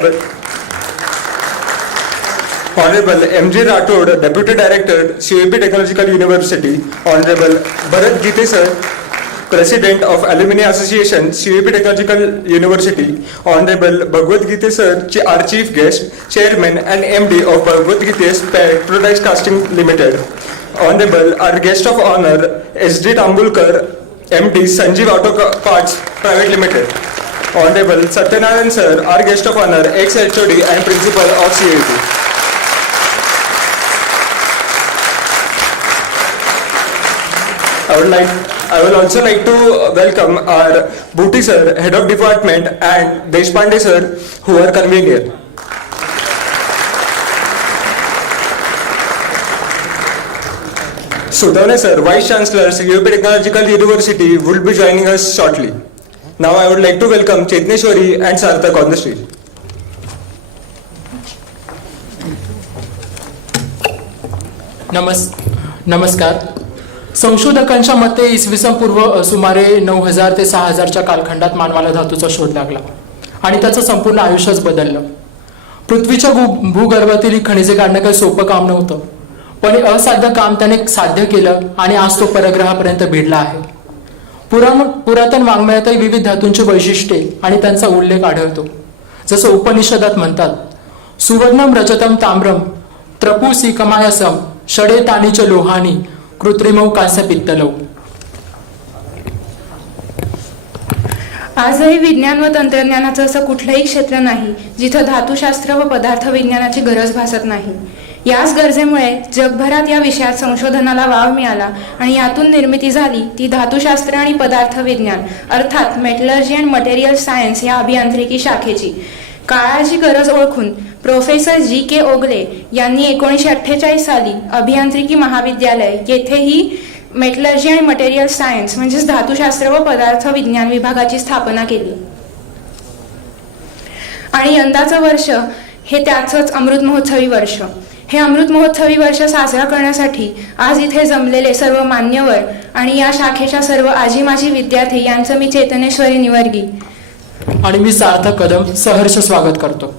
Honorable M.J. Rathod, Deputy Director, COEP Technological University. Honorable Bharat Gite Sir, President of Alumni Association, COEP Technological University. Honorable Bhagwat Gite Sir, our Chief Guest, Chairman and MD of Bhagwat Gite's Paradise Casting Limited. Honorable our Guest of Honor, S.D. Tambulkar, MD, Sanjeev Auto Parts Private Limited. Honorable Satyanarayan Sir, our Guest of Honor, ex-HOD and Principal of COEP. I will also like to welcome our Bhuti Sir, Head of Department, and Deshpande Sir, who are convening here. Sudhavne Sir, Vice Chancellor, COEP Technological University, will be joining us shortly. Now I would like to welcome Chetneshwari and Sarthak on the stage. नमस्कार. संशोधकांच्या मते इसवी सन पूर्व सुमारे 9000 ते 6000च्या कालखंडात मानवाला धातूचा शोध लागला आणि त्याचं संपूर्ण आयुष्यच बदललं. पृथ्वीच्या भूगर्भातील खनिजे काढणं काही सोपं काम नव्हतं, पण हे असाध्य काम त्याने साध्य केलं आणि आज तो परग्रहापर्यंत भिडला आहे. पुरातन वाङ्मयातही विविध धातूंची वैशिष्ट्ये आणि त्यांचा उल्लेख आढळतो. जसं उपनिषदात म्हणतात, सुवर्णम रजतम ताम्रम त्रपुसी कमायसम षडे तानीच लोहानी कृत्रिमौ कांस्य पित्तलौ. आजही विज्ञान व तंत्रज्ञानाचं असं कुठलंही क्षेत्र नाही जिथं धातुशास्त्र व पदार्थ विज्ञानाची गरज भासत नाही. याच गरजेमुळे जगभरात या विषयात संशोधनाला वाव मिळाला आणि यातून निर्मिती झाली ती धातुशास्त्र आणि पदार्थ विज्ञान अर्थात मेटलर्जी अँड मटेरियल सायन्स या अभियांत्रिकी शाखेची. काळाची गरज ओळखून प्रोफेसर G.K. ओगले यांनी 1948 साली अभियांत्रिकी महाविद्यालय येथेही मेटलर्जी आणि मटेरियल सायन्स म्हणजेच धातुशास्त्र व पदार्थ विज्ञान विभागाची स्थापना केली. आणि यंदाचं वर्ष हे त्याचंच अमृत महोत्सवी वर्ष. हे अमृत महोत्सवी वर्ष साजरा करण्यासाठी आज इथे जमलेले सर्व मान्यवर आणि या शाखेच्या सर्व आजी माजी विद्यार्थी यांचं मी चेतनेश्वरी निवर्गी आणि मी सार्थक कदम सहर्ष स्वागत करतो.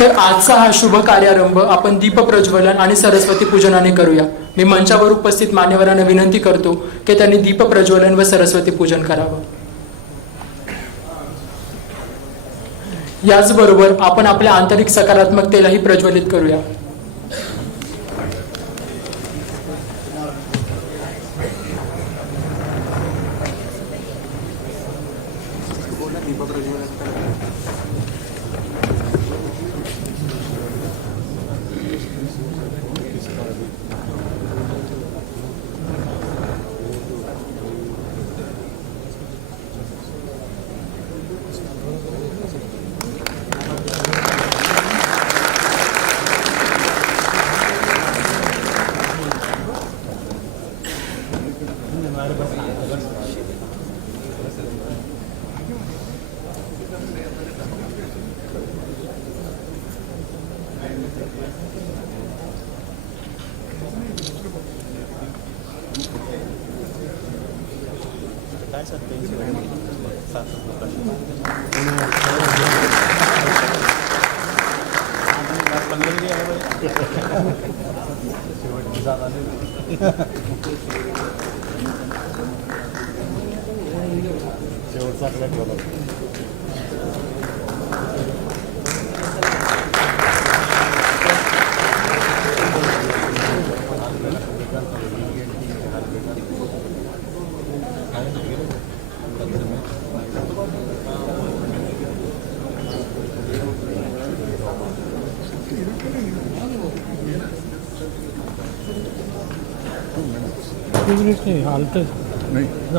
तर आजचा हा शुभ कार्यारंभ आपण दीप प्रज्वलन आणि सरस्वती पूजनाने करूया. मी मंचावर उपस्थित मान्यवरांना विनंती करतो की त्यांनी दीप प्रज्वलन व सरस्वती पूजन करावं. याचबरोबर आपण आपल्या आंतरिक सकारात्मकतेलाही प्रज्वलित करूया.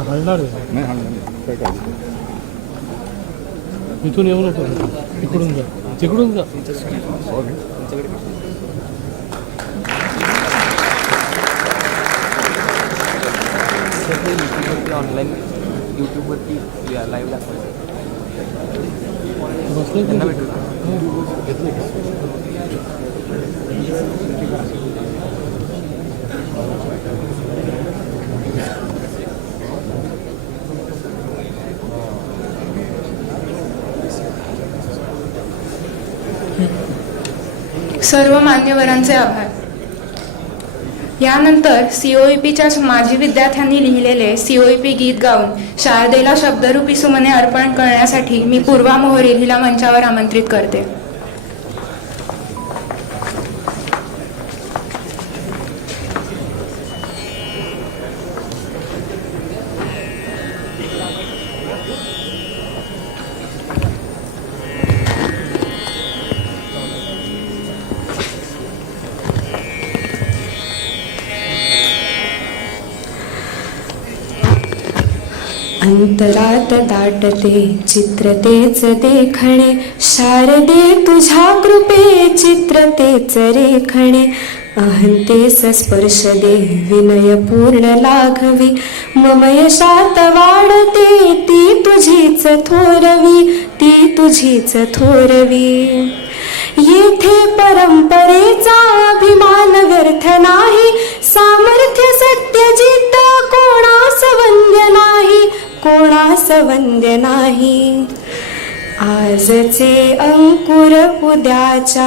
हलणार इथून येऊ नको, इकडून जा, तिकडून जा. ऑनलाईन यूट्यूबवरती लाईव्ह दाखवायचं. सर्व मान्यवरांचे आभार. यानंतर COEPच्याच माजी विद्यार्थ्यांनी लिहिलेले COEP गीत गाऊन शारदेला शब्दरूपी सुमने अर्पण करण्यासाठी मी पूर्वा मोहरील हिला मंचावर आमंत्रित करते. अंतरात दाटते चित्रतेच देखणे, शारदे तुझ्या कृपे चित्रतेच रेखणे. अहंतेस स्पर्श दे विनय पूर्ण लाघवी, मम यशात वाढते ती तुझीच थोरवी, ती तुझीच थोरवी. येथे परंपरेचा अभिमान व्यर्थ नाही, सामर्थ्य सत्यजित कोणास वंद्य नाही, कोणास वंद्य नाही. आजचे अंकुर उद्याच्या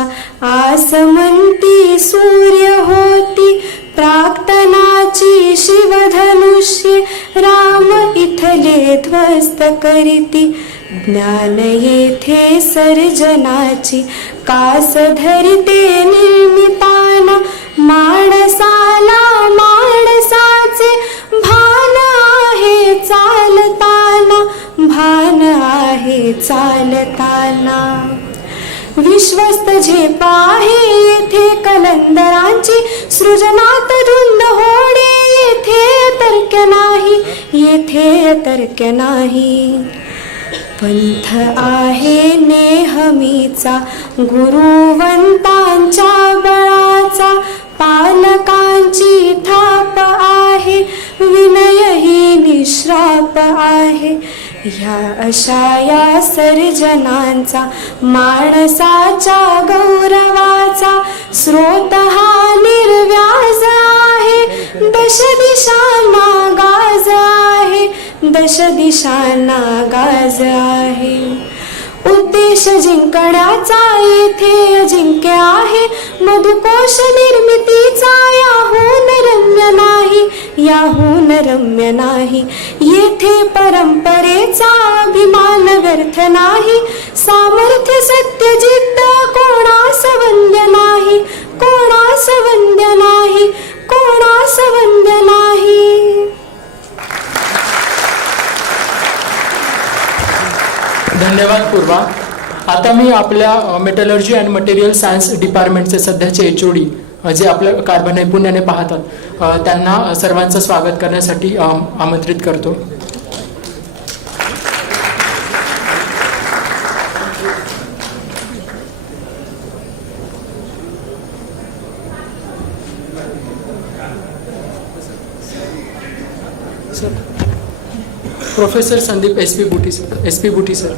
आसमंती सूर्य होती, प्राक्तनाची शिवधनुष्य राम इथले ध्वस्त करीती. ज्ञान येथे सर्जनाची कास धरिते निर्मिताना, माणसाला माणसाचे भान आहे चालताना, भान आहे चालताना. विश्वस्त झेप आहे येथे कलंदरांची, सृजनात धुंद होणे येथे तर्क नाही, येथे तर्क नाही. पंथ आहे नेहमीचा गुरुवंतांच्या बळाचा, पालकांची थाप आहे विनय ही निश्राप आहे. ह्या अशा या सर्जनांचा माणसाच्या गौरवाचा स्रोत हा निर्व्याज आहे, दश दिशांना गाज आहे, दश दिशांना गाज आहे. उद्देश जिंकण्याचा येथे अजिंक्य आहे, मधुकोश निर्मितीचा याहून रम्य नाही, याहून रम्य नाही. येथे परंपरेचा अभिमान व्यर्थ नाही, सामर्थ्य सत्यजित कोणास वंद्य नाही, कोणास वंद्य नाही, कोणास वंद्य नाही. धन्यवाद पूर्वा. आता मी आपल्या मेटलर्जी अँड मटेरियल सायन्स डिपार्टमेंटचे सध्याचे HOD जे आपल्या कार्यनैपुण्याने पाहतात त्यांना सर्वांचं स्वागत करण्यासाठी आमंत्रित करतो. प्रोफेसर संदीप SP बुटी sir.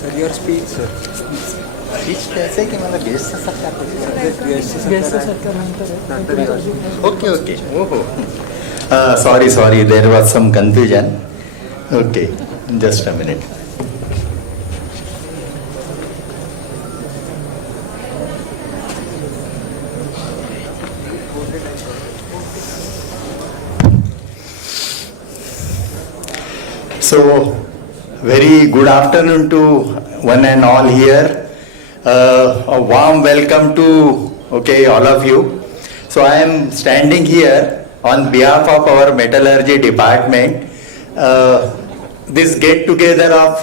Sir your speech sir. Speech द्यायचं आहे की मला गेस्टचं सत्कार? ओके ओके हो हो. Sorry there was some confusion. Okay just a minute. So, very good afternoon to one and all here. A warm welcome to all of you. So I am standing here on behalf of our metallurgy department. This get together of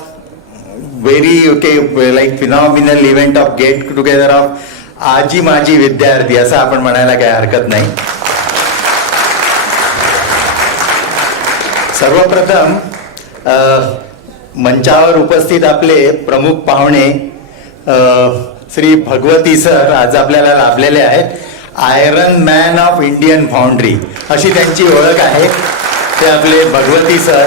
very like phenomenal event of get together of आजी माजी विद्यार्थी असं आपण म्हणायला काही हरकत नाही. सर्वप्रथम मंचावर उपस्थित आपले प्रमुख पाहुणे श्री भगवती सर आज आपल्याला लाभलेले आहेत. Iron man of Indian foundry अशी त्यांची ओळख आहे. ते आपले भगवती सर.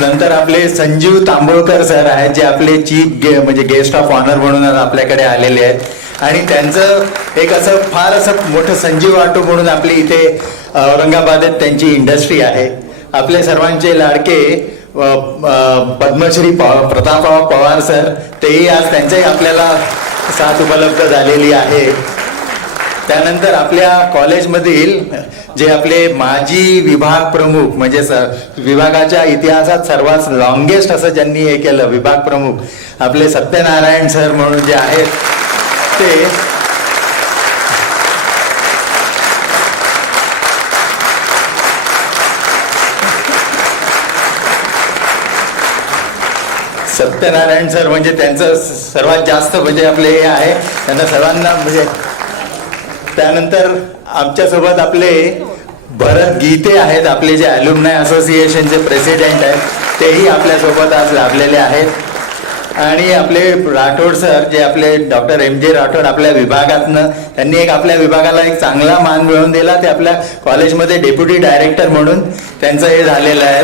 नंतर आपले संजीव तांबोळकर सर आहेत जे आपले चीफ म्हणजे गेस्ट ऑफ ऑनर म्हणून आपल्याकडे आलेले आहेत. आणि त्यांचं एक असं फार असं मोठं संजीव ऑटो म्हणून आपली इथे औरंगाबादेत त्यांची इंडस्ट्री आहे. आपले सर्वांचे लाडके पद्मश्री प्रतापराव पवार सर, तेही आज त्यांच्याही आपल्याला साथ उपलब्ध झालेली आहे. त्यानंतर आपल्या कॉलेजमधील जे आपले माजी विभाग प्रमुख, म्हणजे विभागाच्या इतिहासात सर्वात लॉंगेस्ट असं ज्यांनी हे केलं विभाग प्रमुख, आपले सत्यनारायण सर म्हणून जे आहेत ते सत्यनारायण सर म्हणजे त्यांचं सर्वात जास्त म्हणजे आपले हे आहे, त्यांना सर्वांना म्हणजे. त्यानंतर आमच्यासोबत आपले भरत गीते आहेत, आपले जे ॲल्युमनाय असोसिएशनचे प्रेसिडेंट आहेत, तेही आपल्यासोबत आज लाभलेले आहेत. आणि आपले राठोड सर, जे आपले डॉक्टर MJ राठोड आपल्या विभागातनं, त्यांनी एक आपल्या विभागाला एक चांगला मान मिळवून दिला. ते आपल्या कॉलेजमध्ये डेप्युटी डायरेक्टर म्हणून त्यांचं हे झालेलं आहे,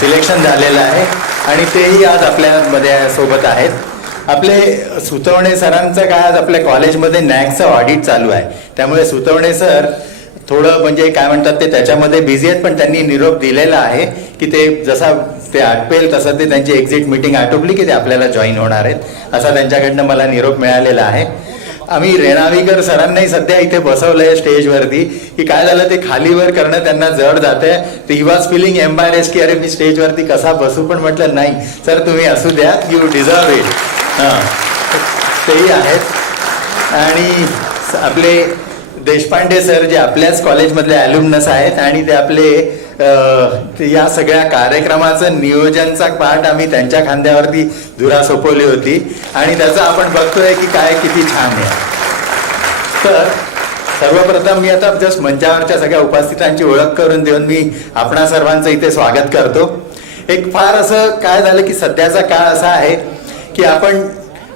सिलेक्शन झालेलं आहे आणि तेही आज आपल्यामध्ये सोबत आहेत. आपले सुतवणे सरांचं काय आज आपल्या कॉलेजमध्ये नॅकचं ऑडिट चालू आहे, त्यामुळे सुतवणे सर थोडं म्हणजे काय म्हणतात ते त्याच्यामध्ये बिझी आहेत, पण त्यांनी निरोप दिलेला आहे की ते जसा ते आटपेल तसं ते त्यांची एक्झिट मीटिंग आटोपली की ते आपल्याला जॉईन होणार आहेत, असा त्यांच्याकडनं मला निरोप मिळालेला आहे. आम्ही रेणावीकर सरांनाही सध्या इथे बसवलंय स्टेजवरती की काय झालं ते खालीवर करणं त्यांना जड जाते. ही वॉज फिलिंग एम्बॅरेस की अरे मी स्टेजवरती कसा बसू, पण म्हटलं नाही सर तुम्ही असू द्या, यू डिझर्व इट. हां, तेही आहेत. आणि आपले देशपांडे सर जे आपल्याच कॉलेजमधले ॲल्युमनस आहेत आणि ते आपले या सगळ्या कार्यक्रमाचं नियोजनचा पार्ट आम्ही त्यांच्या खांद्यावरती धुरा सोपवली होती आणि त्याचं आपण बघतोय की काय किती छान आहे. तर सर्वप्रथम मी आता जस्ट मंचावरच्या सगळ्या उपस्थितांची ओळख करून देऊन मी आपणा सर्वांचं इथे स्वागत करतो. एक फार असं काय झालं की सध्याचा काळ असा आहे की आपण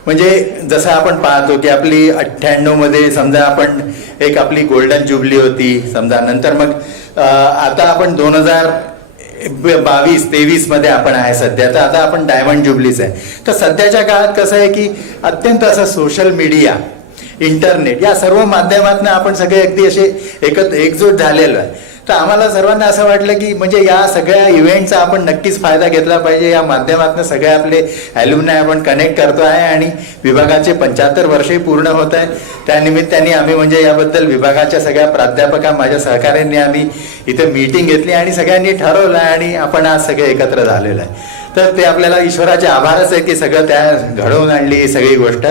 म्हणजे जसं आपण पाहतो की आपली 98 मध्ये समजा आपण एक आपली गोल्डन जुबली होती समजा, नंतर मग आता आपण 2022-23 मध्ये आपण आहे सध्या, तर आता आपण डायमंड जुबलीच आहे. तर सध्याच्या काळात कसं आहे की अत्यंत असं सोशल मीडिया, इंटरनेट या सर्व माध्यमातून आपण सगळे अगदी असे एकजूट झालेलो आहे. तर आम्हाला सर्वांना असं वाटलं की म्हणजे या सगळ्या इव्हेंटचा आपण नक्कीच फायदा घेतला पाहिजे. या माध्यमातून सगळे आपले ॲल्युमनाय आपण कनेक्ट करतो आहे आणि विभागाचे 75 वर्षही पूर्ण होत आहे. त्यानिमित्ताने आम्ही म्हणजे याबद्दल विभागाच्या सगळ्या प्राध्यापका माझ्या सहकाऱ्यांनी आम्ही इथे मीटिंग घेतली आणि सगळ्यांनी ठरवलं आणि आपण आज सगळे एकत्र झालेलो आहे. तर ते आपल्याला ईश्वराचे आभारच आहे की सगळं त्या घडवून आणली ही सगळी गोष्ट.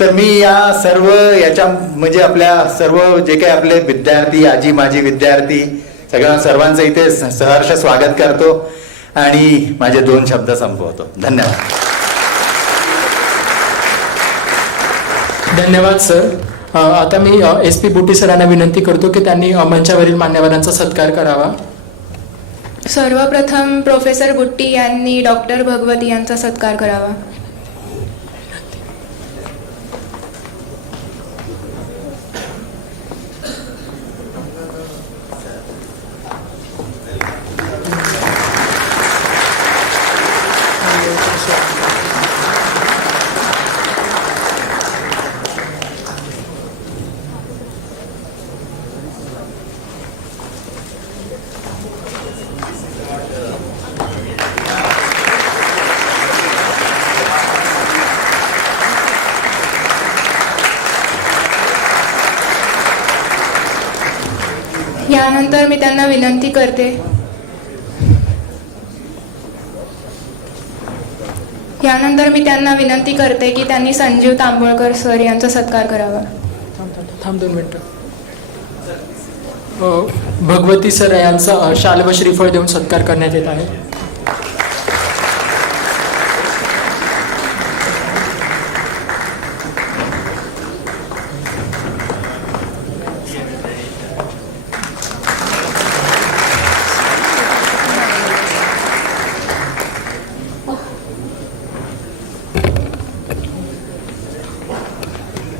तर मी या सर्व याच्या म्हणजे आपल्या सर्व जे काही आपले विद्यार्थी, आजी माजी विद्यार्थी सर्वांचं इथे सहर्ष स्वागत करतो आणि माझे 2 शब्द संपवतो. धन्यवाद. धन्यवाद सर. आता मी SP बुट्टी सरांना विनंती करतो की त्यांनी मंचावरील मान्यवरांचा सत्कार करावा. सर्वप्रथम प्रोफेसर बुट्टी यांनी डॉक्टर भगवती यांचा सत्कार करावा. यानंतर मी त्यांना विनंती करते की त्यांनी संजीव तांबोळकर सर यांचा सत्कार करावा. थांब 2 मिनिटं. भगवती सर यांचा शाल व श्रीफळ देऊन सत्कार करण्यात येत आहे.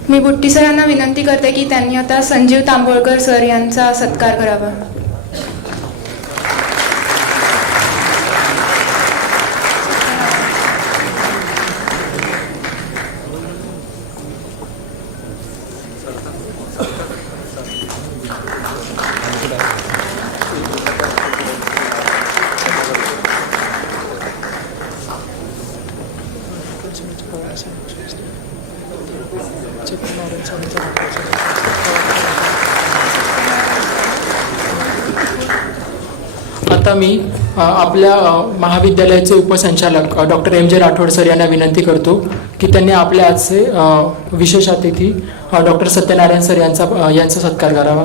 मी बुट्टी सरांना विनंती करते की त्यांनी आता संजीव तांबोळकर सर यांचा सत्कार करावा. आता मी आपल्या महाविद्यालयाचे उपसंचालक डॉक्टर M.J. राठोड सर यांना विनंती करतो की त्यांनी आपल्या आजचे विशेष अतिथी डॉक्टर सत्यनारायण सर यांचा सत्कार करावा.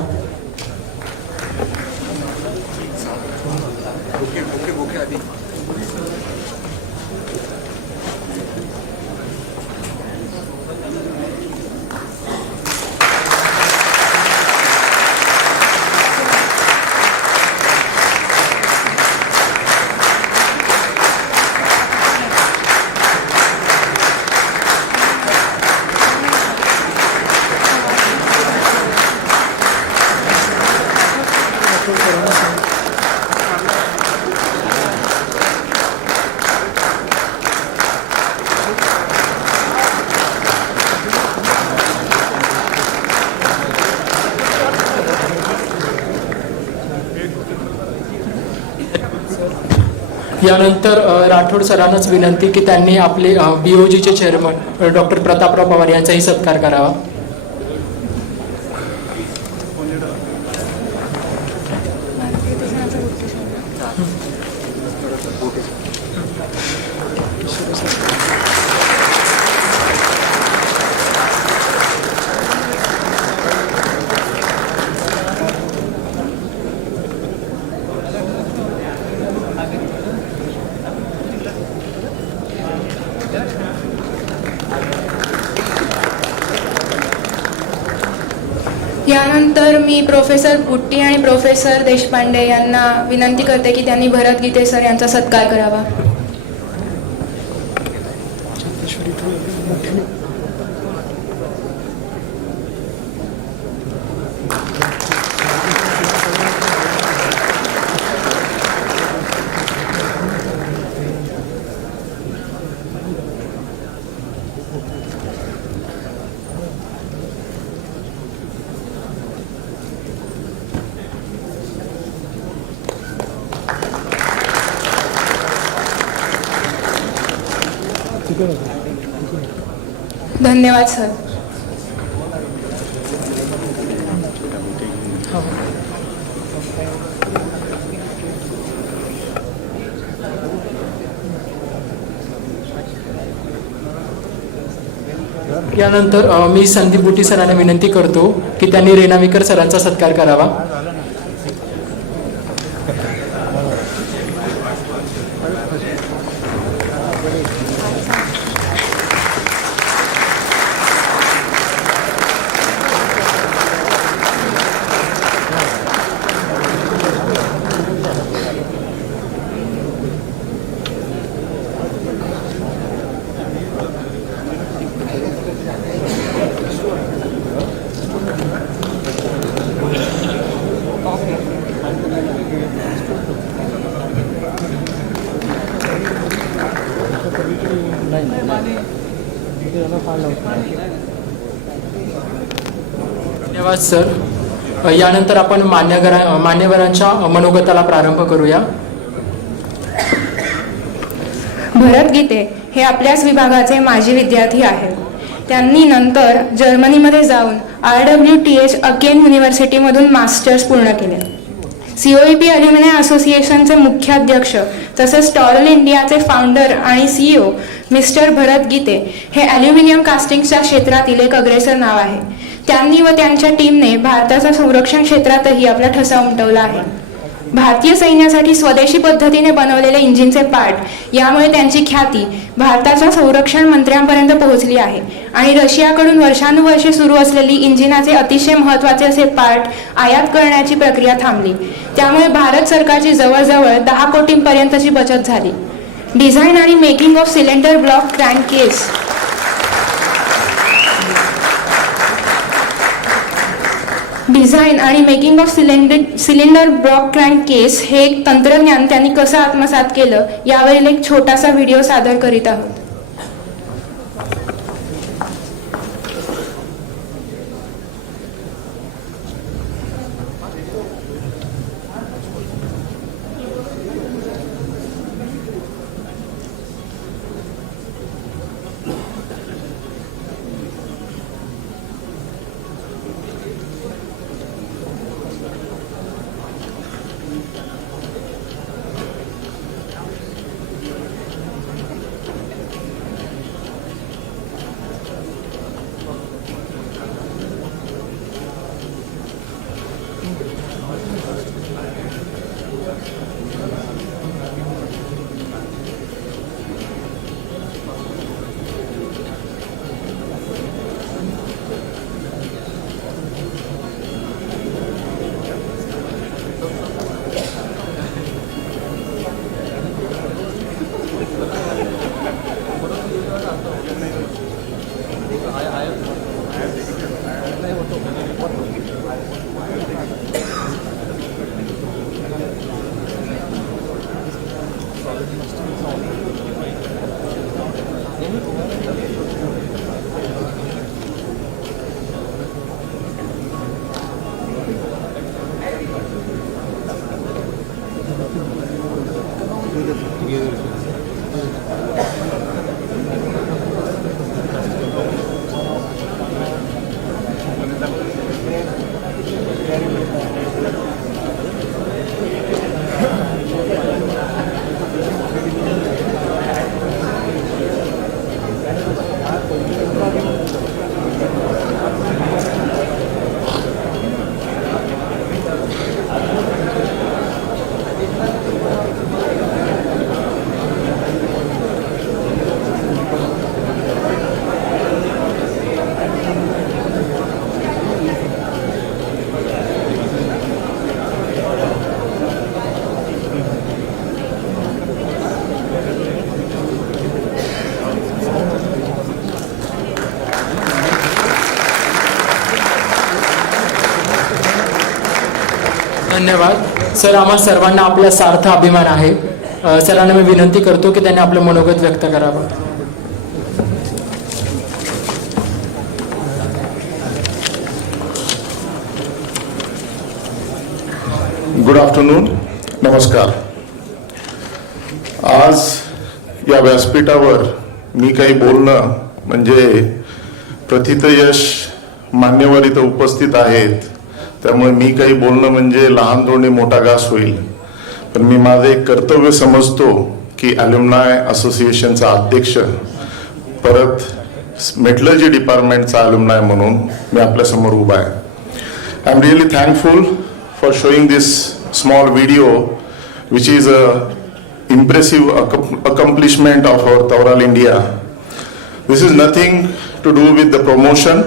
यानंतर राठोड सरांनाच विनंती की त्यांनी आपले BOGचे चेअरमन डॉक्टर प्रतापराव पवार यांचाही सत्कार करावा. यानंतर मी प्रोफेसर बुट्टी आणि प्रोफेसर देशपांडे यांना विनंती करते की त्यांनी भरत गीते सर यांचा सत्कार करावा. धन्यवाद सर. यानंतर मी संदीप बुटी सरांना विनंती करतो की त्यांनी रेणाविकर सरांचा सत्कार करावा. धन्यवाद सर. यानंतर आपण मान्यवरांच्या मनोगताला प्रारंभ करूया. भरत गीते हे आपल्याच विभागाचे माजी विद्यार्थी आहेत. त्यांनी नंतर जर्मनीमध्ये जाऊन RWTH अकेन युनिव्हर्सिटीमधून मास्टर्स पूर्ण केले. COEP अल्युमिनी असोसिएशनचे मुख्याध्यक्ष तसेच टॉरल इंडियाचे फाउंडर आणि CEO मिस्टर भरत गीते हे ॲल्युमिनियम कास्टिंगच्या क्षेत्रातील एक अग्रेसर नाव आहे. त्यांनी व त्यांच्या टीमने भारताच्या संरक्षण क्षेत्रातही आपला ठसा उमटवला आहे. भारतीय सैन्यासाठी स्वदेशी पद्धतीने बनवलेले इंजिनचे पार्ट यामुळे त्यांची ख्याती भारताच्या संरक्षण मंत्र्यांपर्यंत पोहोचली आहे आणि रशियाकडून वर्षानुवर्षे सुरू असलेली इंजिनाचे अतिशय महत्त्वाचे असे पार्ट आयात करण्याची प्रक्रिया थांबली. त्यामुळे भारत सरकारची जवळजवळ 10 कोटींपर्यंतची बचत झाली. डिझाईन आणि making of cylinder block crank case design आणि making of cylinder block crank case हे एक तंत्रज्ञान त्यांनी कसं आत्मसात केलं यावरील एक छोटासा व्हिडिओ सादर करीत आहोत. धन्यवाद सर. आम्हा सर्वांना आपला सार्थ अभिमान आहे. सरांना मी विनंती करतो की त्यांनी आपलं मनोगत व्यक्त करावं. Good afternoon. नमस्कार. आज या व्यासपीठावर मी काही बोलणं म्हणजे प्रथितयश मान्यवर इथं उपस्थित आहेत, त्यामुळे मी काही बोलणं म्हणजे लहान तोंडी मोठा घास होईल. पण मी माझं एक कर्तव्य समजतो की ॲल्युमनाय असोसिएशनचा अध्यक्ष, परत मेटलर्जी डिपार्टमेंटचा ॲल्युमनाय म्हणून मी आपल्यासमोर उभा आहे. I am really thankful for showing this small video, which is a impressive accomplishment of our Taural India. This is nothing to do with the promotion.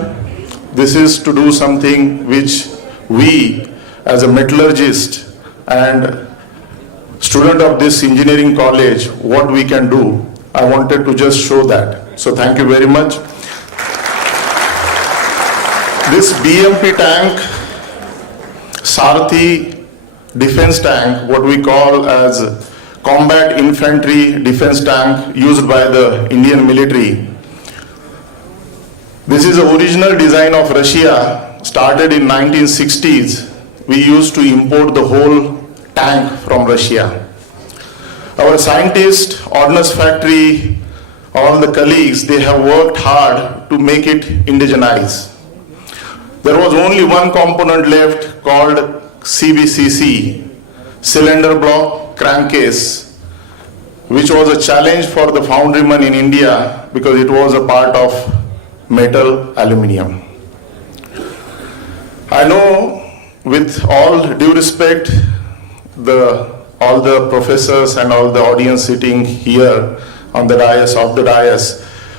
This is to do something which we as a metallurgist and student of this engineering college, what we can do. I wanted to just show that. So thank you very much. This BMP tank, Sarthi defense tank, what we call as combat infantry defense tank used by the Indian military. This is the original design of Russia, started in 1960s. We used to import the whole tank from Russia. Our scientists, ordnance factory, all the colleagues, they have worked hard to make it indigenized. There was only one component left called CBCC, cylinder block crankcase, which was a challenge for the foundryman in India because it was a part of metal aluminium. I know, with all due respect, all the professors and all the audience sitting here on the dais,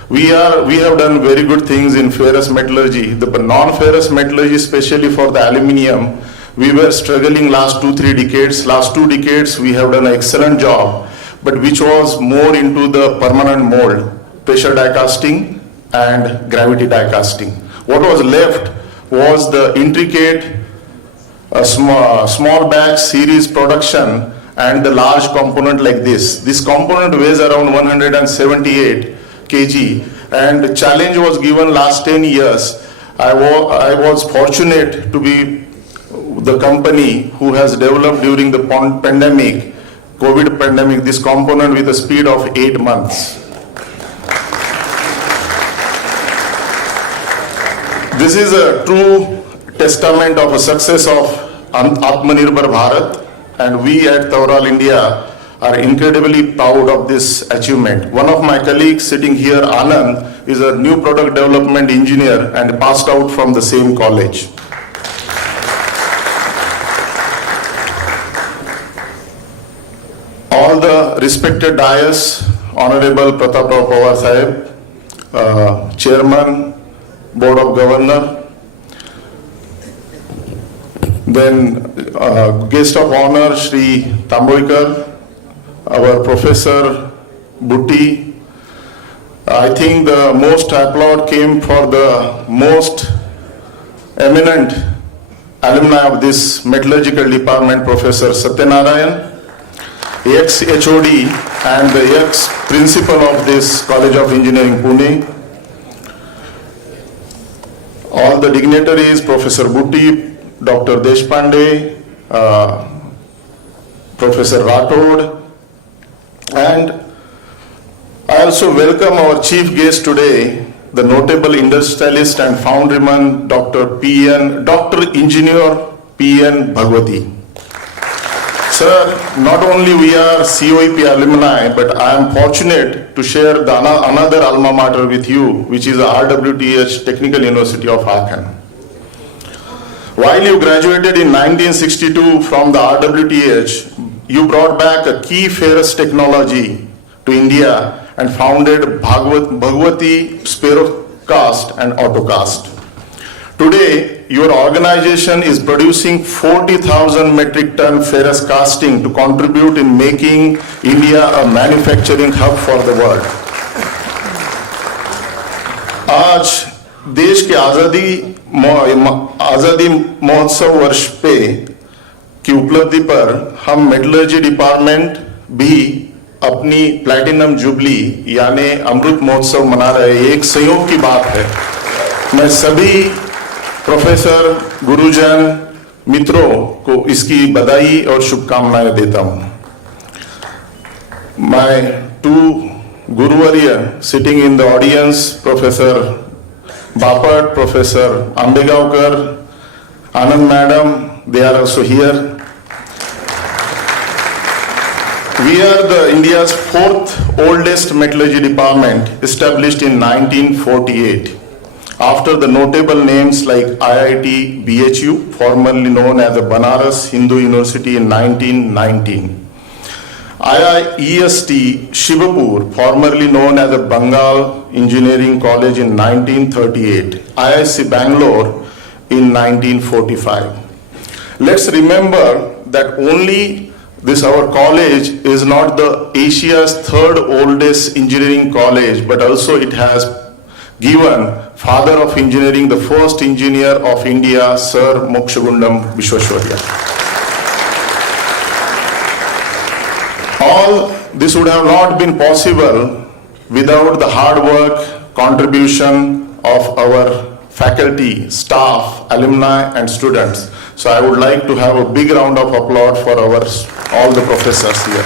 we have done very good things in ferrous metallurgy. The non-ferrous metallurgy, especially for the aluminium, we were struggling last 2-3 decades. Last 2 decades we have done an excellent job, but which was more into the permanent mold, pressure die casting and gravity die casting. What was left was the intricate small batch series production and the large component like this. This component weighs around 178 kg, and the challenge was given last 10 years. I was fortunate to be the company who has developed during the pandemic, COVID pandemic, this component with a speed of 8 months. This is a true testament of a success of Atmanirbhar Bharat, and we at Taural India are incredibly proud of this achievement. One of my colleagues sitting here, Anand, is a new product development engineer and passed out from the same college. All the respected dais, Honorable Prataprao Pawar Sahib, Chairman, Board of Governor, then guest of honor Shri Tamboikar, our Professor Butti. I think the most applaud came for the most eminent alumni of this metallurgical department, Professor Satyanarayan. ex-HOD and the ex-principal of this College of Engineering, Pune. All the dignitaries, Professor Bhutti, Dr. Deshpande, Professor Rathod, and I also welcome our chief guest today, the notable industrialist and foundryman, Dr. Engineer P.N. Bhagwati. Sir, not only we are COEP alumni, but I am fortunate to share another alma mater with you, which is the RWTH Technical University of Aachen. While you graduated in 1962 from the RWTH, you brought back a key ferrous technology to India and founded Bhagwati Sperocast and Autocast. Today, your organization is producing 40,000 metric ton ferrous casting to contribute in making India a manufacturing hub for the world. आज देश के आज़ादी महोत्सव वर्ष पे की उपलब्धि पर हम मेटलर्जी डिपार्टमेंट भी अपनी प्लैटिनम जुबली यानी अमृत महोत्सव मना रहे हैं। एक संयोग की बात है। मैं सभी प्रोफेसर, गुरुजन, मित्रों को इसकी बधाई और शुभकामनाएं देता हूं। My two Guruvarya sitting in the audience, Professor Bapat, Professor Ambegaonkar, Anand Madam, they are also here. We are the India's fourth oldest metallurgy department, established in 1948. After the notable names like IIT BHU, formerly known as the Banaras Hindu University in 1919, IIEST Shivapur, formerly known as the Bengal Engineering College in 1938, IIC Bangalore in 1945. Let's remember that only our college is not the Asia's third oldest engineering college, but also it has given father of engineering, the first engineer of India, Sir Mokshagundam Vishweshwarya. All this would have not been possible without the hard work, contribution of our faculty, staff, alumni and students. So I would like to have a big round of applause for all the professors here.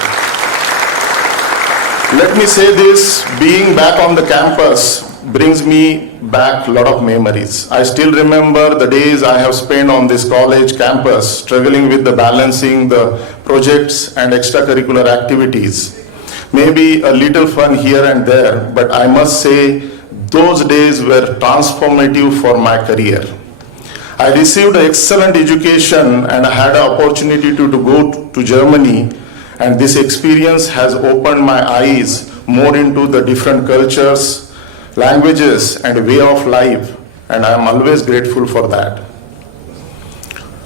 Let me say this, being back on the campus brings me back a lot of memories. I still remember the days I have spent on this college campus, struggling with the balancing the projects and extracurricular activities. Maybe a little fun here and there, but I must say those days were transformative for my career. I received an excellent education and I had an opportunity to go to Germany, and this experience has opened my eyes more into the different cultures, languages and way of life, and I am always grateful for that.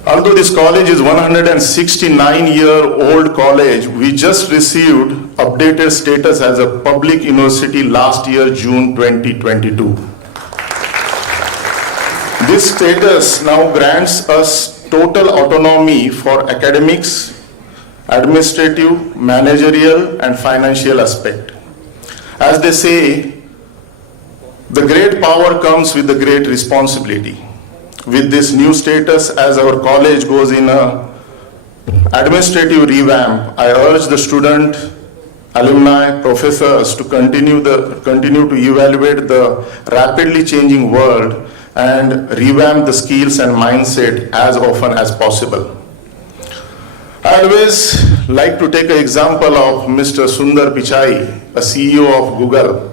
Although this college is 169-year-old college, we just received updated status as a public university last year, June 2022. This status now grants us total autonomy for academics, administrative, managerial and financial aspect. As they say, the great power comes with the great responsibility. With this new status, as our college goes in a administrative revamp, I urge the student, alumni, professors to continue to evaluate the rapidly changing world and revamp the skills and mindset as often as possible. I always like to take an example of Mr. Sundar Pichai, a CEO of Google.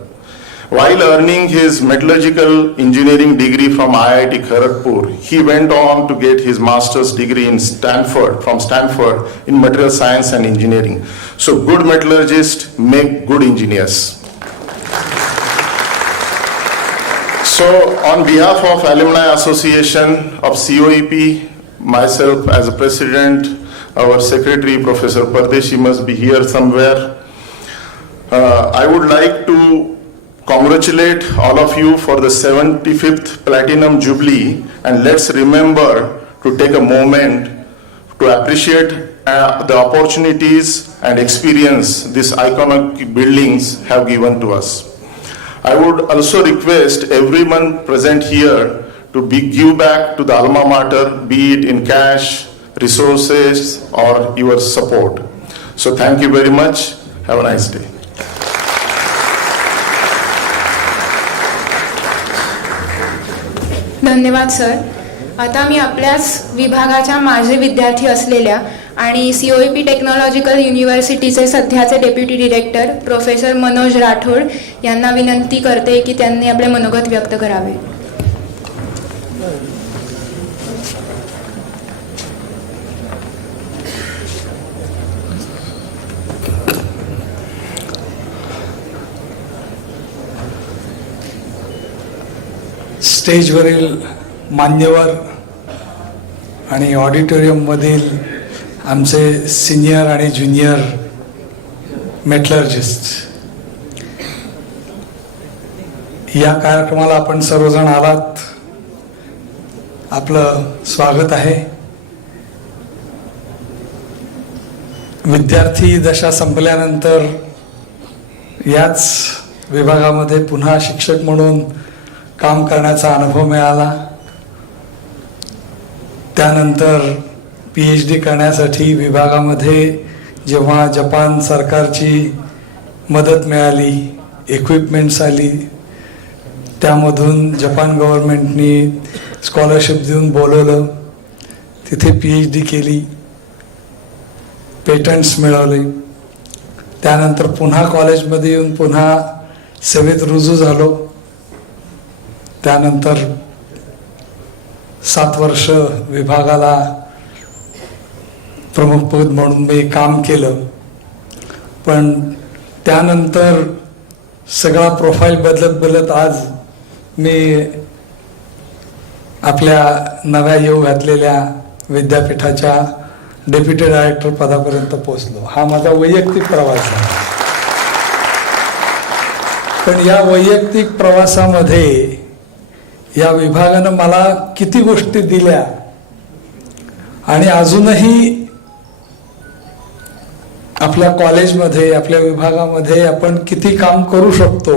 While earning his metallurgical engineering degree from IIT Kharagpur, he went on to get his master's degree from Stanford in material science and engineering. So good metallurgists make good engineers. So on behalf of Alumni Association of COEP, myself as a president, our secretary, Professor Pardeshi, must be here somewhere. I would like to congratulate all of you for the 75th Platinum Jubilee, and let's remember to take a moment to appreciate the opportunities and experience these iconic buildings have given to us. I would also request everyone present here to give back to the alma mater, be it in cash, resources, or your support. So thank you very much. Have a nice day. धन्यवाद sir. आता मी आपल्याच विभागाच्या माजी विद्यार्थी असलेल्या आणि COEP technological युनिव्हर्सिटीचे सध्याचे deputy director professor Manoj Rathod यांना विनंती करते की त्यांनी आपले मनोगत व्यक्त करावे. स्टेजवरील मान्यवर आणि ऑडिटोरियममधील आमचे सिनियर आणि ज्युनियर मेटलर्जिस्ट, या कार्यक्रमाला आपण सर्वजण आलात, आपलं स्वागत आहे. विद्यार्थी दशा संपल्यानंतर याच विभागामध्ये पुन्हा शिक्षक म्हणून काम करण्याचा अनुभव मिळाला. त्यानंतर PhD करण्यासाठी विभागामध्ये जेव्हा जपान सरकारची मदत मिळाली, इक्विपमेंट्स आली, त्यामधून जपान गव्हर्नमेंटनी स्कॉलरशिप देऊन बोलवलं, तिथे PhD केली, पेटंट्स मिळवले. त्यानंतर पुन्हा कॉलेजमध्ये येऊन पुन्हा सेवेत रुजू झालो. त्यानंतर 7 वर्ष विभागाला प्रमुखपद म्हणून मी काम केलं. पण त्यानंतर सगळा प्रोफाईल बदलत आज मी आपल्या नव्या येऊ घातलेल्या विद्यापीठाच्या डेप्युटी डायरेक्टर पदापर्यंत पोहोचलो. हा माझा वैयक्तिक प्रवास आहे. पण या वैयक्तिक प्रवासामध्ये या विभागानं मला किती गोष्टी दिल्या आणि अजूनही आपल्या कॉलेजमध्ये, आपल्या विभागामध्ये आपण किती काम करू शकतो.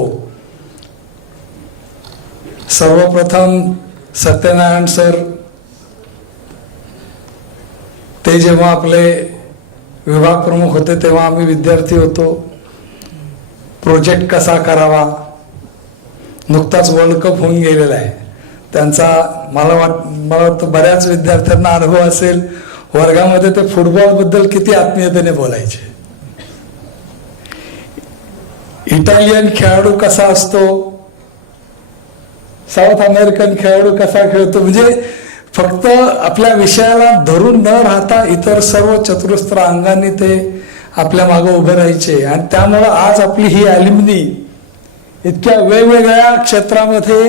सर्वप्रथम सत्यनारायण सर, ते जेव्हा आपले विभाग प्रमुख होते तेव्हा आम्ही विद्यार्थी होतो. प्रोजेक्ट कसा करावा, नुकताच वर्ल्ड कप होऊन गेलेला आहे. त्यांचा मला वाटतं बऱ्याच विद्यार्थ्यांना अनुभव असेल. वर्गामध्ये ते फुटबॉलबद्दल किती आत्मीयतेने बोलायचे. इटालियन खेळाडू कसा असतो, साऊथ अमेरिकन खेळाडू कसा खेळतो, म्हणजे फक्त आपल्या विषयाला धरून न राहता इतर सर्व चतुरस्त्र अंगाने ते आपल्या मागे उभे राहायचे. आणि त्यामुळं आज आपली ही ॲल्युमिनी इतक्या वेगवेगळ्या क्षेत्रामध्ये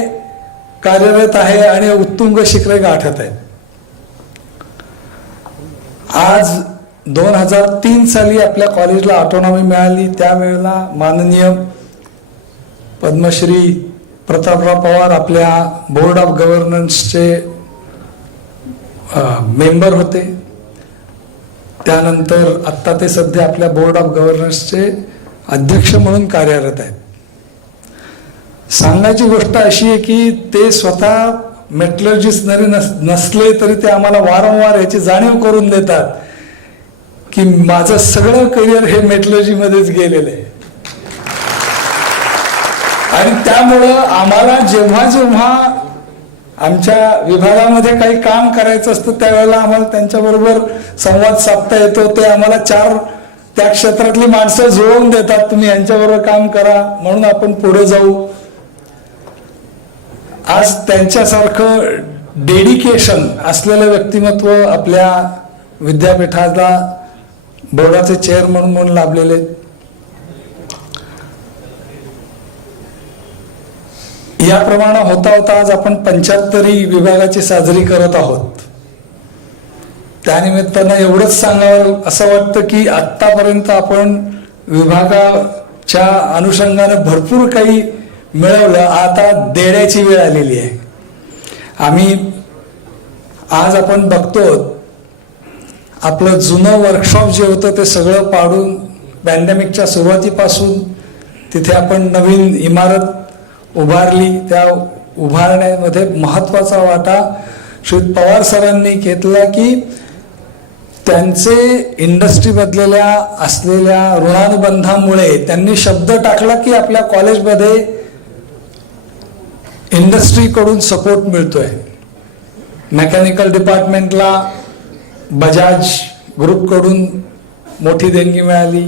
कार्यरत आहे आणि उत्तुंग शिखरे गाठत आहेत. आज 2003 साली आपल्या कॉलेजला ऑटोनॉमी मिळाली. त्यावेळेला माननीय पद्मश्री प्रतापराव पवार आपल्या बोर्ड ऑफ गव्हर्नन्सचे मेंबर होते. त्यानंतर आत्ता ते सध्या आपल्या बोर्ड ऑफ गव्हर्नन्सचे अध्यक्ष म्हणून कार्यरत आहेत. सांगायची गोष्ट अशी आहे की ते स्वतः मेटलर्जिस्ट नसले तरी ते आम्हाला वारंवार याची जाणीव करून देतात की माझं सगळं करिअर हे मेटलर्जीमध्येच गेलेलं आहे. आणि त्यामुळं आम्हाला जेव्हा जेव्हा आमच्या विभागामध्ये काही काम करायचं असतं त्यावेळेला आम्हाला त्यांच्याबरोबर संवाद साधता येतो. ते आम्हाला 4 त्या क्षेत्रातली माणसं जुळवून देतात, तुम्ही यांच्याबरोबर काम करा म्हणून आपण पुढे जाऊ. आज त्यांच्यासारखं डेडिकेशन असलेलं व्यक्तिमत्व आपल्या विद्यापीठाला बोर्डाचे चेअरमन म्हणून लाभलेले. याप्रमाणे होता होता आज आपण 75वी विभागाची साजरी करत आहोत. त्यानिमित्तानं एवढंच सांगावं असं वाटतं की आत्तापर्यंत आपण विभागाच्या अनुषंगाने भरपूर काही मिळवलं. आता देण्याची वेळ आलेली आहे. आम्ही आज आपण बघतो आपलं जुनं वर्कशॉप जे होतं ते सगळं पाडून पॅन्डेमिकच्या सुरुवातीपासून तिथे आपण नवीन इमारत उभारली. त्या उभारण्यामध्ये महत्त्वाचा वाटा श्री पवार सरांनी घेतला की त्यांचे इंडस्ट्रीमधलेल्या असलेल्या ऋणानुबंधामुळे त्यांनी शब्द टाकला की आपल्या कॉलेजमध्ये इंडस्ट्रीकडून सपोर्ट मिळतोय. मेकॅनिकल डिपार्टमेंटला बजाज ग्रुपकडून मोठी देणगी मिळाली,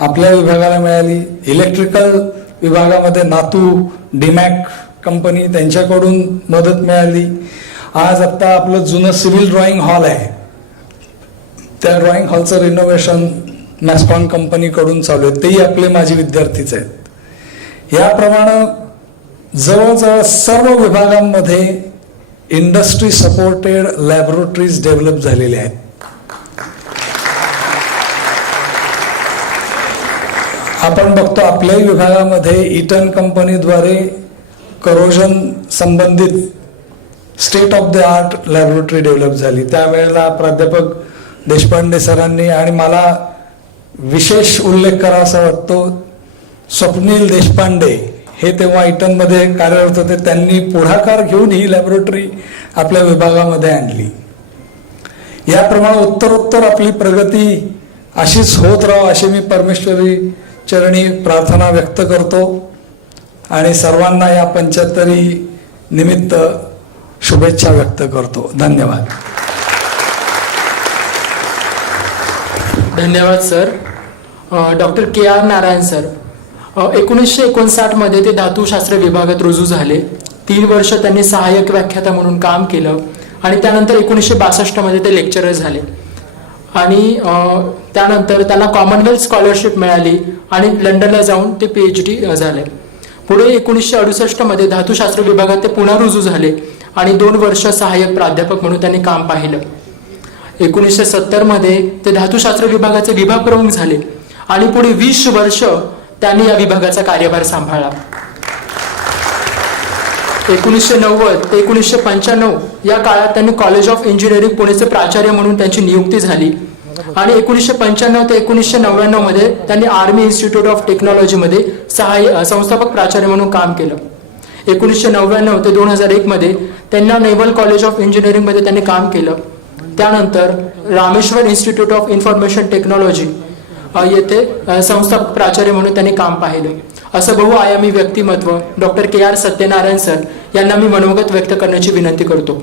आपल्या विभागाला मिळाली. इलेक्ट्रिकल विभागामध्ये नातू डीमॅक कंपनी त्यांच्याकडून मदत मिळाली. आज आत्ता आपलं जुनं सिव्हिल ड्रॉइंग हॉल आहे, त्या ड्रॉइंग हॉलचं रिनोव्हेशन मॅस्कॉन कंपनीकडून चालू आहे, तेही आपले माझे विद्यार्थीच आहेत. याप्रमाणे जवळजवळ सर्व विभागांमध्ये इंडस्ट्री सपोर्टेड लॅबोरेटरीज डेव्हलप झालेल्या आहेत. आपण बघतो आपल्याही विभागामध्ये इटन कंपनीद्वारे करोजन संबंधित state of the art laboratory develop झाली. त्यावेळेला प्राध्यापक देशपांडे सरांनी, आणि मला विशेष उल्लेख करावासा वाटतो, स्वप्नील देशपांडे हे तेव्हा इटनमध्ये कार्यरत होते, त्यांनी पुढाकार घेऊन ही लॅबोरेटरी आपल्या विभागामध्ये आणली. याप्रमाणे उत्तरोत्तर आपली प्रगती अशीच होत राहो अशी मी परमेश्वरी चरणी प्रार्थना व्यक्त करतो आणि सर्वांना या 75 निमित्त शुभेच्छा व्यक्त करतो. धन्यवाद. धन्यवाद sir. Doctor KR Narayan sir 1959 मध्ये ते धातुशास्त्र विभागात रुजू झाले. 3 वर्ष त्यांनी सहाय्यक व्याख्याता म्हणून काम केलं आणि त्यानंतर 1962 मध्ये ते लेक्चरर झाले आणि त्यानंतर त्यांना कॉमनवेल्थ स्कॉलरशिप मिळाली आणि लंडनला जाऊन ते PhD झाले. पुढे 1968 मध्ये धातुशास्त्र विभागात ते पुन्हा रुजू झाले आणि 2 वर्ष सहाय्यक प्राध्यापक म्हणून त्यांनी काम पाहिलं. 1970 मध्ये ते धातुशास्त्र विभागाचे विभाग प्रमुख झाले आणि पुढे 20 वर्ष त्यांनी या विभागाचा कार्यभार सांभाळला. 1990 ते 1995 या काळात त्यांनी कॉलेज ऑफ इंजिनिअरिंग पुणेचे प्राचार्य म्हणून त्यांची नियुक्ती झाली आणि 1995 ते 1999 मध्ये त्यांनी आर्मी इन्स्टिट्यूट ऑफ टेक्नॉलॉजीमध्ये संस्थापक प्राचार्य म्हणून काम केलं. 1999 ते 2001 मध्ये त्यांना नेव्हल कॉलेज ऑफ इंजिनिअरिंग मध्ये त्यांनी काम केलं. त्यानंतर Rameshwar institute of information technology येथे संस्थापक प्राचार्य म्हणून त्यांनी काम पाहिलं. असं बहुआयामी व्यक्तिमत्व डॉक्टर KR सत्यनारायण सर यांना मी मनोगत व्यक्त करण्याची विनंती करतो.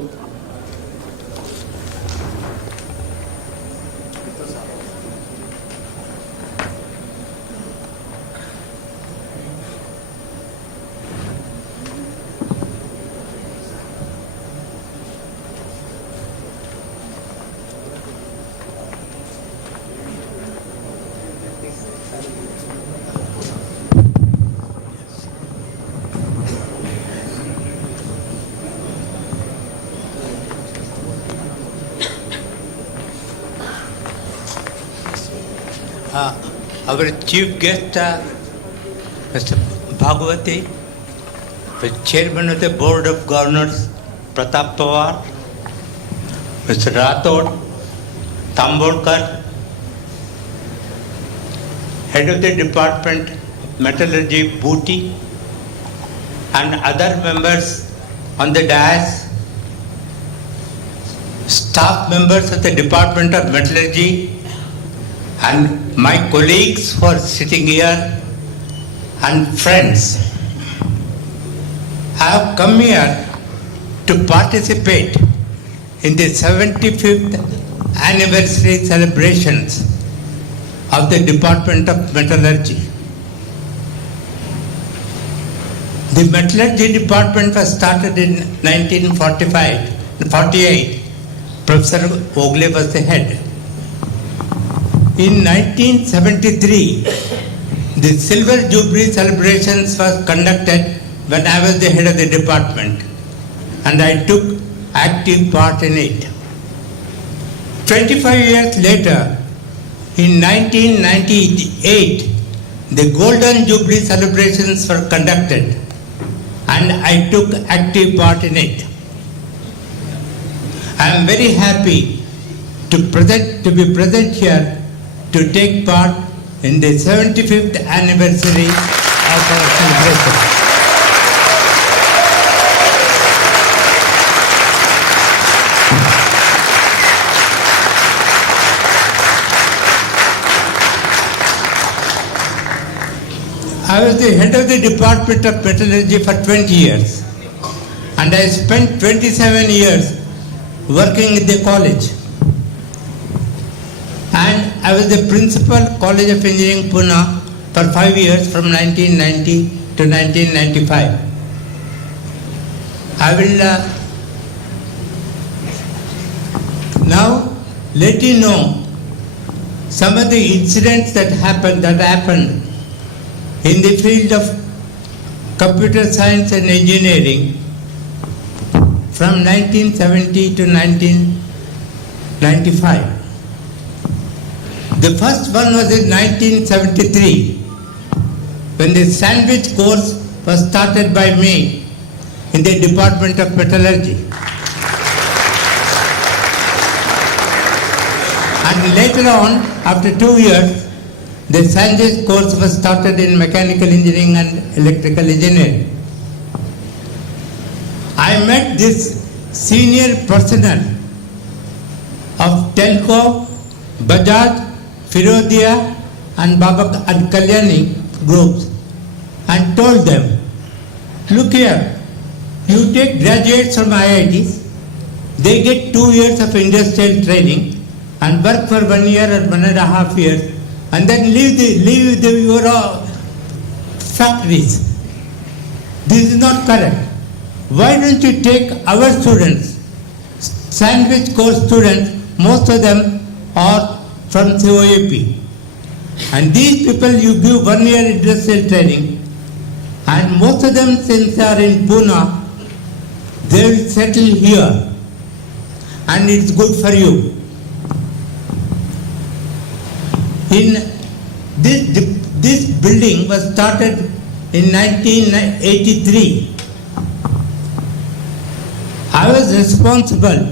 Our chief guest, Mr. Bhagwati, the chairman of the board of governors, Pratap Pawar, Mr. Rathod, Tambolkar, head of the department, Metallurgy, Booty, and other members on the dais, staff members of the department of Metallurgy, and my colleagues who are sitting here and friends. I have come here to participate in the 75th anniversary celebrations of the Department of Metallurgy. The Metallurgy Department was started in 1948. Professor Ogle was the head. In 1973, the Silver Jubilee celebrations was conducted when I was the head of the department, and I took active part in it. 25 years later, in 1998, the Golden Jubilee celebrations were conducted, and I took active part in it. I am very happy to be present here to take part in the 75th anniversary of our celebration. I was the head of the Department of Metallurgy for 20 years, and I spent 27 years working in the college. And I was the principal College of Engineering Pune for 5 years from 1990 to 1995. I will now let you know some of the incidents that happened in the field of computer science and engineering from 1970 to 1995. The first one was in 1973 when the sandwich course was started by me in the Department of Metallurgy. And later on, after 2 years, the sandwich course was started in mechanical engineering and electrical engineering. I met this senior personnel of Telco, Bajaj, Firodia and Babak and Kalyani groups and told them, look here, you take graduates from IITs, they get 2 years of industrial training and work for 1 year or 1.5 years and then leave your factories. This is not correct. Why don't you take our students, sandwich course students, most of them are from COEP. And these people you give 1 year industrial training and most of them since they are in Pune, they will settle here and it's good for you. This building was started in 1983. I was responsible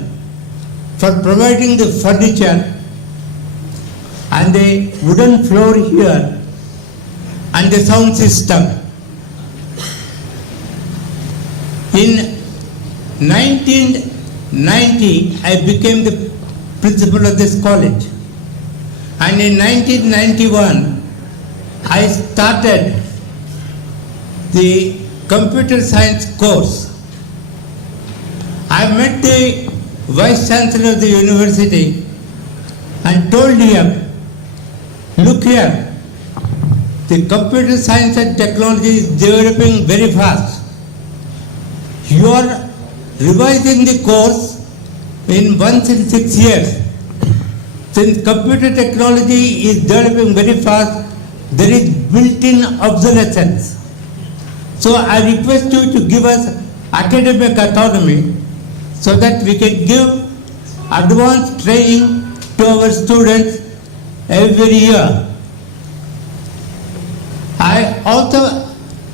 for providing the furniture and the wooden floor here and the sound system. In 1990, I became the principal of this college. And in 1991, I started the computer science course. I met the Vice Chancellor of the university and told him, look here, the computer science and technology is developing very fast. You are revising the course once in 6 years. Since computer technology is developing very fast, there is built-in obsolescence. So I request you to give us academic autonomy so that we can give advanced training to our students every year. I also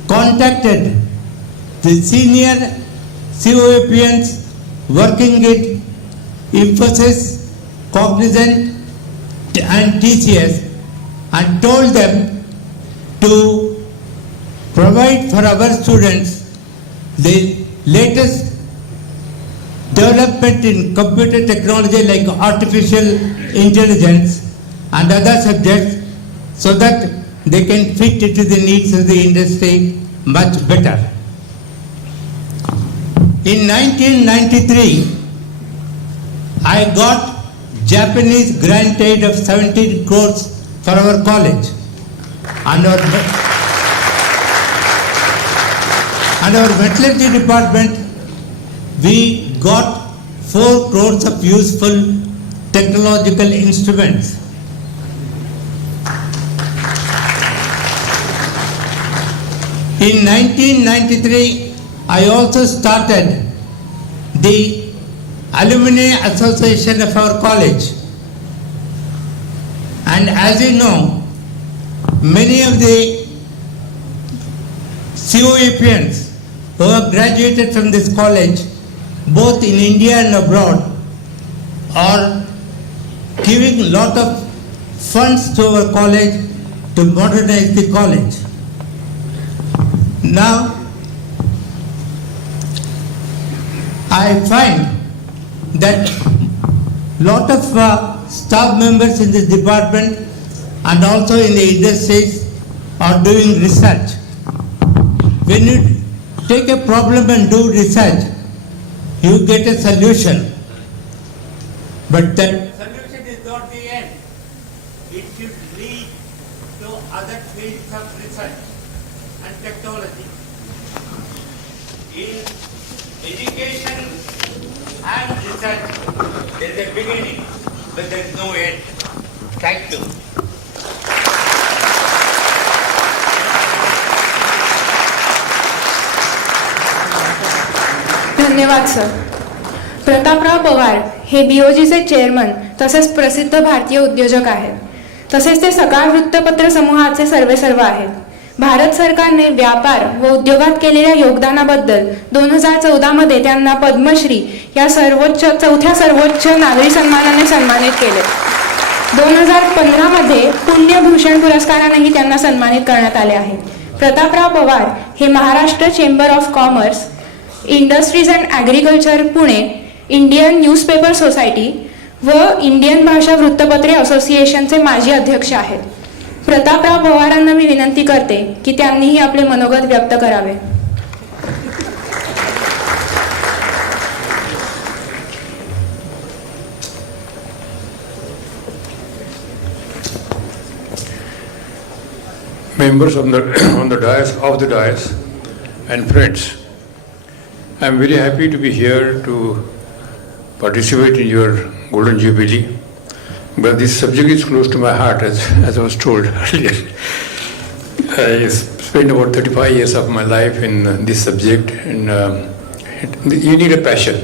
contacted the senior COEPians working at Infosys, Cognizant and TCS and told them to provide for our students the latest development in computer technology like artificial intelligence and other subjects so that they can fit into the needs of the industry much better. In 1993, I got Japanese grant aid of 17 crores for our college and our metallurgy department we got 4 crores of useful technological instruments. In 1993 I also started the Alumni Association of our college. And as you know, many of the COEPians who have graduated from this college, both in India and abroad, are giving lot of funds to our college to modernize the college. Now, I find that lot of staff members in this department and also in the industries are doing research. When you take a problem and do research, you get a solution. But that solution is not the end. It should lead to other fields of research and technology. In education and research, there is a beginning, but there is no end. Thank you. धन्यवाद sir. Prataprao Pawar हे बीओजीचे chairman तसेच प्रसिद्ध भारतीय उद्योजक आहेत. तसेच ते सकाळ वृत्तपत्र समूहाचे सर्वेसर्वा आहेत. भारत सरकारने व्यापार व उद्योगात केलेल्या योगदानाबद्दल 2014 मध्ये त्यांना पद्मश्री या चौथ्या सर्वोच्च नागरी सन्मानाने सन्मानित केले. 2015 मध्ये पुण्यभूषण पुरस्कारानेही त्यांना सन्मानित करण्यात आले आहे. प्रतापराव पवार हे Maharashtra chamber of commerce, industries and agriculture Pune, Indian newspaper society व इंडियन भाषा वृत्तपत्रे असोसिएशनचे माजी अध्यक्ष आहेत. प्रतापराव पवारांना मी विनंती करते की त्यांनीही आपले मनोगत व्यक्त करावे. Members on the dais and friends, I am very happy to be here to participate in your Golden Jubilee. But this subject is close to my heart, as I was told earlier. I spent about 35 years of my life in this subject, and you need a passion.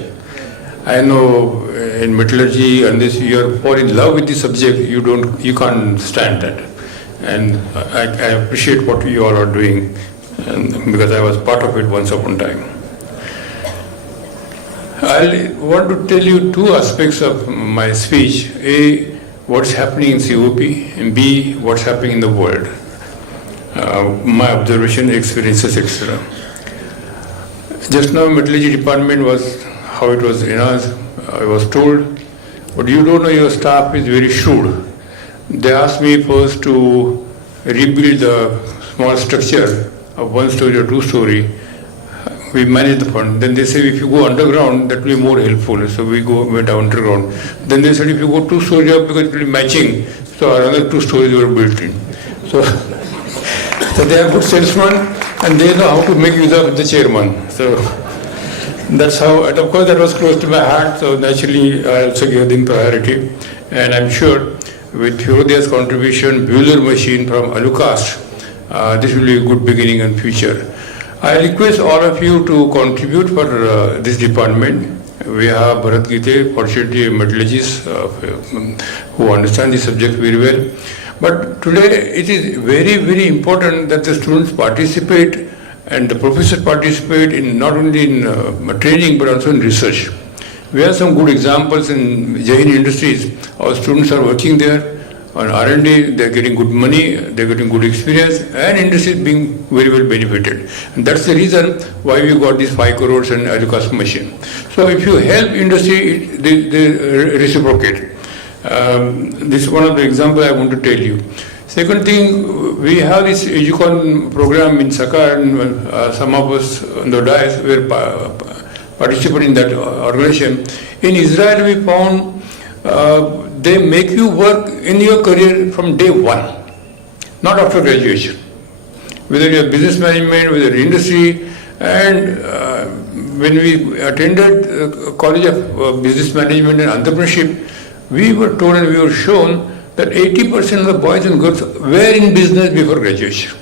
I know in metallurgy, unless you fall in love with the subject, you can't stand that. And I appreciate what you all are doing, because I was part of it once upon a time. I want to tell you two aspects of my speech. A, what's happening in COP, and B, what's happening in the world. My observation, experiences, etc. Just now, metallurgy department was how it was enhanced. I was told, but you don't know, your staff is very shrewd. They asked me first to rebuild the small structure of 1 story or 2 story. We manage the fund. Then they say if you go underground, that will be more helpful. So we went underground. Then they said if you go 2 stories up, because it will be matching, so another 2 stories were built in. So they are good salesmen, and they know how to make use of the chairman. So that's how, and of course that was close to my heart, so naturally I also gave them priority. And I'm sure with Hirodia's contribution, Bueller machine from Alucast, this will be a good beginning in future. I request all of you to contribute for this department. We have Bharat Gite, fortunately metallurgists who understand the subject very well. But today it is very, very important that the students participate and the professors participate in not only in training but also in research. We have some good examples in Jain Industries. Our students are working there on R&D, they are getting good money, they are getting good experience, and industry is being very well benefited. And that's the reason why we got these 5 crores and Alucast machine. So if you help industry, they reciprocate. This is one of the examples I want to tell you. Second thing, we have this Educon program in Sakar, and some of us on the dais were participating in that organization. In Israel, we found they make you work in your career from day one, not after graduation. Whether you have business management, whether industry, and when we attended College of Business Management and Entrepreneurship, we were told and we were shown that 80% of the boys and girls were in business before graduation.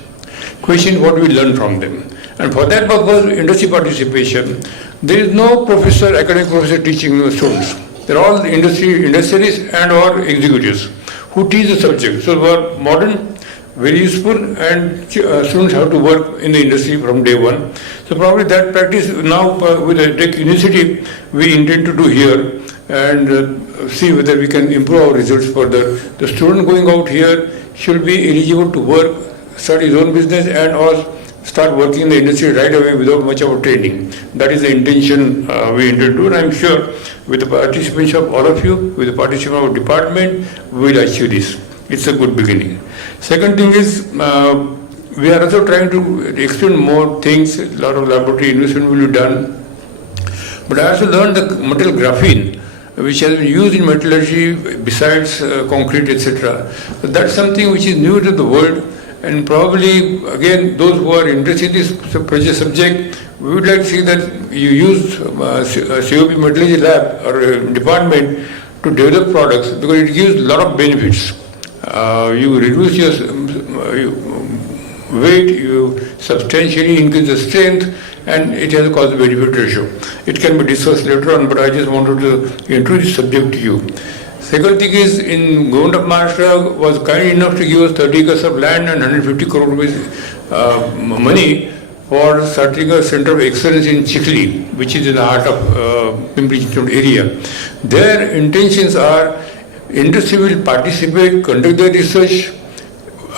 Question what we learn from them. And for that purpose, industry participation, there is no professor, academic professor teaching the students. They're all industrialists and or executives who teach the subject. So for modern, very useful, and students have to work in the industry from day one. So probably that practice now with the Tech Initiative we intend to do here, and see whether we can improve our results further. The student going out here should be eligible to work, start his own business, and or start working in the industry right away without much of a training. That is the intention we intend to do, and I'm sure with the participation of all of you, with the participation of our department, we will achieve this. It's a good beginning. Second thing is, we are also trying to explain more things. A lot of laboratory investment will be done. But I also learned the metal graphene, which has been used in metallurgy besides concrete, etc. So that's something which is new to the world, and probably, again, those who are interested in this subject, we would like to see that you use COEP Metallurgy Lab or department to develop products, because it gives a lot of benefits. You reduce your weight, you substantially increase the strength, and it has a cost-benefit ratio. It can be discussed later on, but I just wanted to introduce this subject to you. Second thing is, in government of Maharashtra was kind enough to give us 30 acres of land and 150 crore rupees money for starting a center of excellence in Chikhli, which is in the heart of Pimpri-Chinchwad area. Their intentions are industry will participate, conduct their research,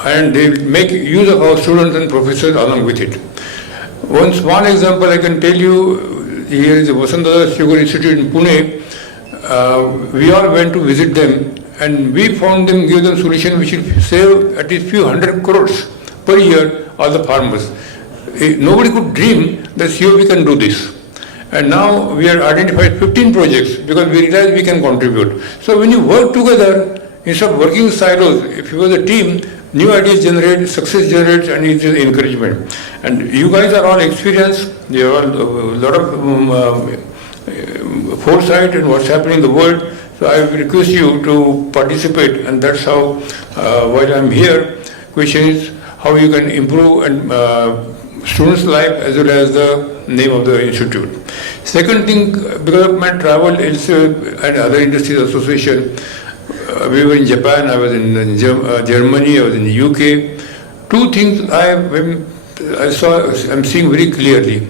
and they will make use of our students and professors along with it. One small example I can tell you, here is the Vasantdada Sugar Institute in Pune. We all went to visit them, and we found them, give them solution which will save at least few hundred crores per year all the farmers. Nobody could dream that COEP can do this. And now we have identified 15 projects because we realize we can contribute. So when you work together, instead of working in silos, if you are a team, new ideas generate, success generates, and it is encouragement. And you guys are all experienced, you have a lot of foresight in what's happening in the world. So I request you to participate, and that's how, while I'm here, question is how you can improve and students' life as well as the name of the institute. Second thing, because of my travel and other industries association, we were in Japan, I was in Germany, I was in the UK. Two things I'm seeing very clearly.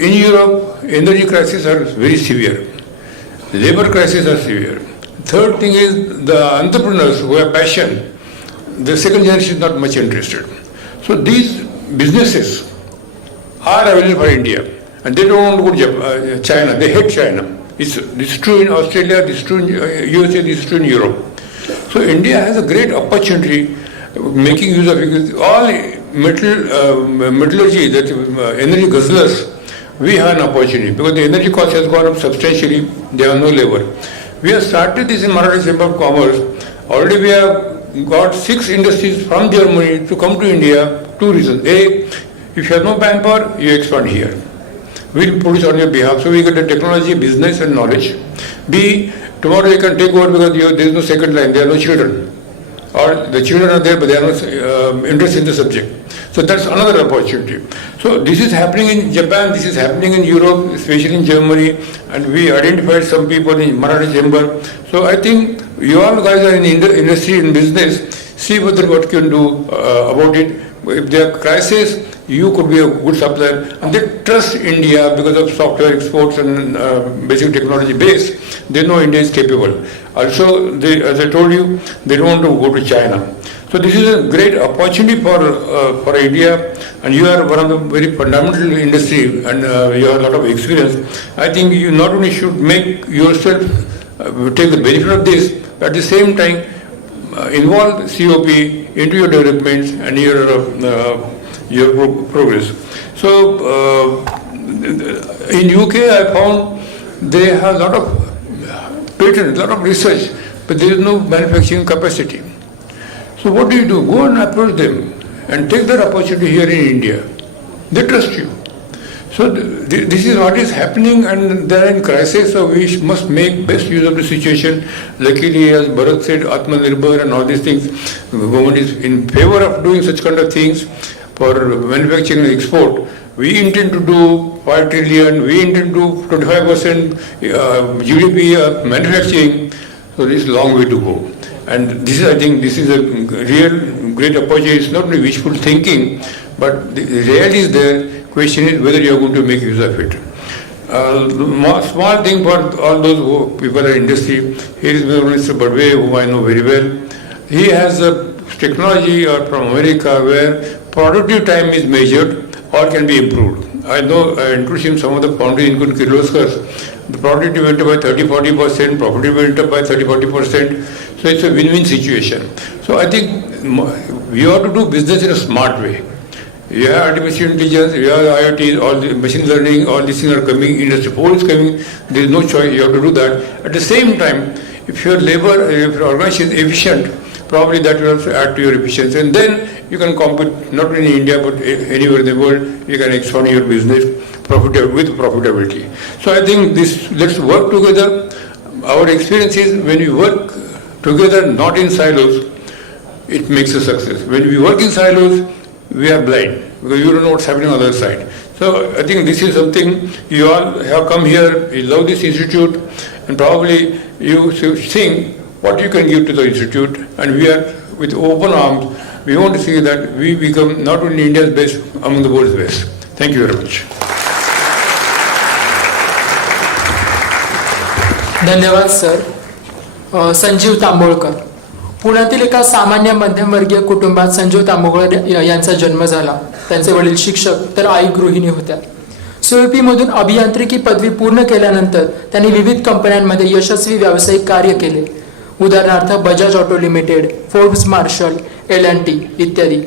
In Europe, energy crises are very severe. Labor crises are severe. Third thing is the entrepreneurs who have passion, the second generation is not much interested. So these businesses are available for India, and they don't want to go to China. They hate China. This is true in Australia, this is true in USA, this is true in Europe. So India has a great opportunity making use of it. All metallurgy, that energy guzzlers, we have an opportunity because the energy cost has gone up substantially. There are no labor. We have started this in Maharashtra Chamber of Commerce. Already we have got 6 industries from Germany to come to India. 2 reasons. A, if you have no manpower, you expand here. We will produce on your behalf. So we get the technology, business and knowledge. B, tomorrow you can take over because there is no second line, there are no children. Or the children are there but they are not interested in the subject. So that's another opportunity. So this is happening in Japan, this is happening in Europe, especially in Germany, and we identified some people in Maharashtra Chamber. So I think you all guys are in industry, in business, see whether what you can do about it. If there are crises, you could be a good supplier, and they trust India because of software exports and basic technology base. They know India is capable. Also, as I told you, they don't want to go to China. So this is a great opportunity for India, and you are one of the very fundamental industry, and you have a lot of experience. I think you not only should make yourself take the benefit of this, but at the same time involve COP into your developments and your progress. So in UK I found they have a lot of patents, a lot of research, but there is no manufacturing capacity. So what do? Go and approach them and take that opportunity here in India. They trust you. So this is what is happening, and they are in crisis, so we must make best use of the situation. Luckily, as Bharat said, Atmanirbhar and all these things, the government is in favor of doing such kind of things for manufacturing and export. We intend to do 5 trillion, we intend to do 25% GDP of manufacturing, so there is a long way to go. And this is, I think, this is a real great opportunity. It's not only wishful thinking, but the reality is there. Question is whether you are going to make use of it. Small thing for all those people in industry. Here is Mr. Badwe, whom I know very well. He has a technology from America where productive time is measured or can be improved. I know, I introduced him some of the foundries, including Kirloskar. The productivity went up by 30-40%, profitability went up by 30-40%. So it's a win-win situation. So I think we ought to do business in a smart way. You have artificial intelligence, you have IoT, all the machine learning, all these things are coming, industry 4 is coming, there is no choice, you have to do that. At the same time, if your labor, if your organization is efficient, probably that will also add to your efficiency. And then you can compete not only in India but anywhere in the world, you can expand your business with profitability. So I think this, let's work together. Our experience is when we work together, not in silos, it makes a success. When we work in silos, we are blind because you don't know what's happening on the other side. So I think this is something you all have come here, you love this institute, and probably you should think what you can give to the institute, and we are with open arms. We want to see that we become not only India's best, among the world's best. Thank you very much. धन्यवाद sir. Sanjeev तांबोळकर. पुण्यातील एका सामान्य मध्यमवर्गीय कुटुंबात संजीव तांबोळकर यांचा जन्म झाला. त्यांचे वडील शिक्षक तर आई गृहिणी होत्या. COEP मधून अभियांत्रिकी पदवी पूर्ण केल्यानंतर त्यांनी विविध कंपन्यांमध्ये यशस्वी व्यावसायिक कार्य केले. उदाहरणार्थ Bajaj auto limited, Forbes Marshall, L&T इत्यादी.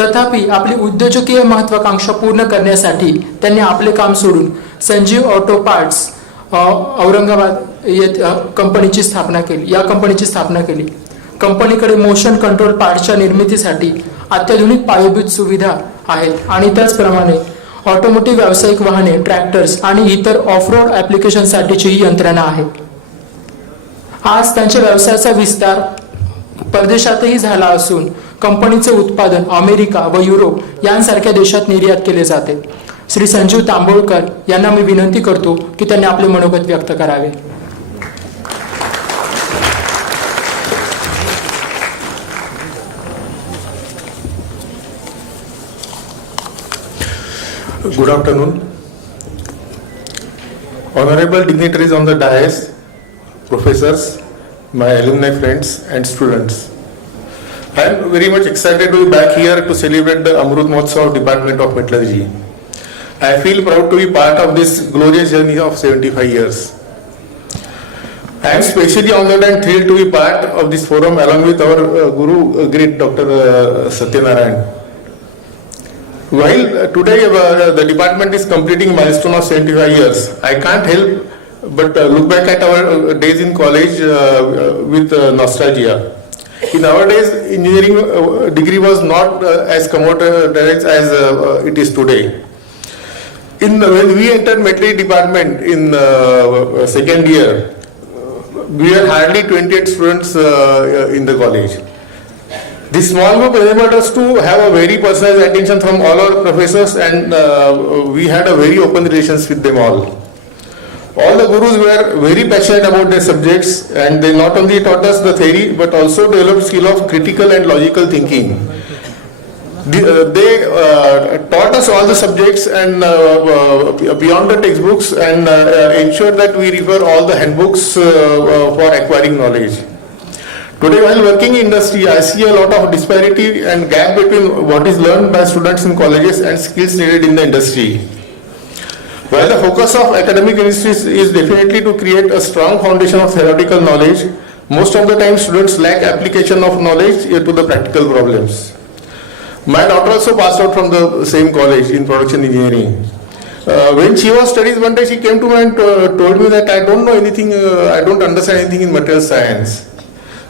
तथापि आपली उद्योजकीय महत्वाकांक्षा पूर्ण करण्यासाठी त्यांनी आपले काम सोडून संजीव ऑटो पार्ट्स औरंगाबाद येथे कंपनीची स्थापना केली. कंपनीकडे मोशन कंट्रोल पार्ट्सच्या निर्मितीसाठी अत्याधुनिक पायाभूत सुविधा आहेत आणि त्याचप्रमाणे ऑटोमोटिव्ह व्यावसायिक वाहने, ट्रॅक्टर्स आणि इतर ऑफ-रोड ॲप्लिकेशनसाठीची ही यंत्रणा आहे. आज त्यांच्या व्यवसायाचा विस्तार परदेशातही झाला असून कंपनीचे उत्पादन अमेरिका व युरोप यांसारख्या देशात निर्यात केले जाते. श्री संजीव तांबोळकर यांना मी विनंती करतो की त्यांनी आपले मनोगत व्यक्त करावे. Good afternoon. Honorable dignitaries on the dais, professors, my alumni friends and students. I am very much excited to be back here to celebrate the Amrut Mahotsav Department of Metallurgy. I feel proud to be part of this glorious journey of 75 years. I am especially honored and thrilled to be part of this forum along with our Guru, great Dr. Satyanarayan. While today the department is completing milestone of 75 years, I can't help but look back at our days in college with nostalgia. In our days, engineering degree was not as commoditized as it is today. When we entered metallurgy department in second year, we were hardly 28 students in the college. This small group enabled us to have a very personal attention from all our professors, and we had a very open relations with them all. All the gurus were very passionate about their subjects, and they not only taught us the theory but also developed skill of critical and logical thinking. They taught us all the subjects and beyond the textbooks, and ensured that we refer all the handbooks for acquiring knowledge. Today, while working in industry, I see a lot of disparity and gap between what is learned by students in colleges and skills needed in the industry. While the focus of academic industries is definitely to create a strong foundation of theoretical knowledge, most of the time students lack application of knowledge to the practical problems. My daughter also passed out from the same college in production engineering. When she was studying one day, she came to me and told me that I don't know anything, I don't understand anything in material science.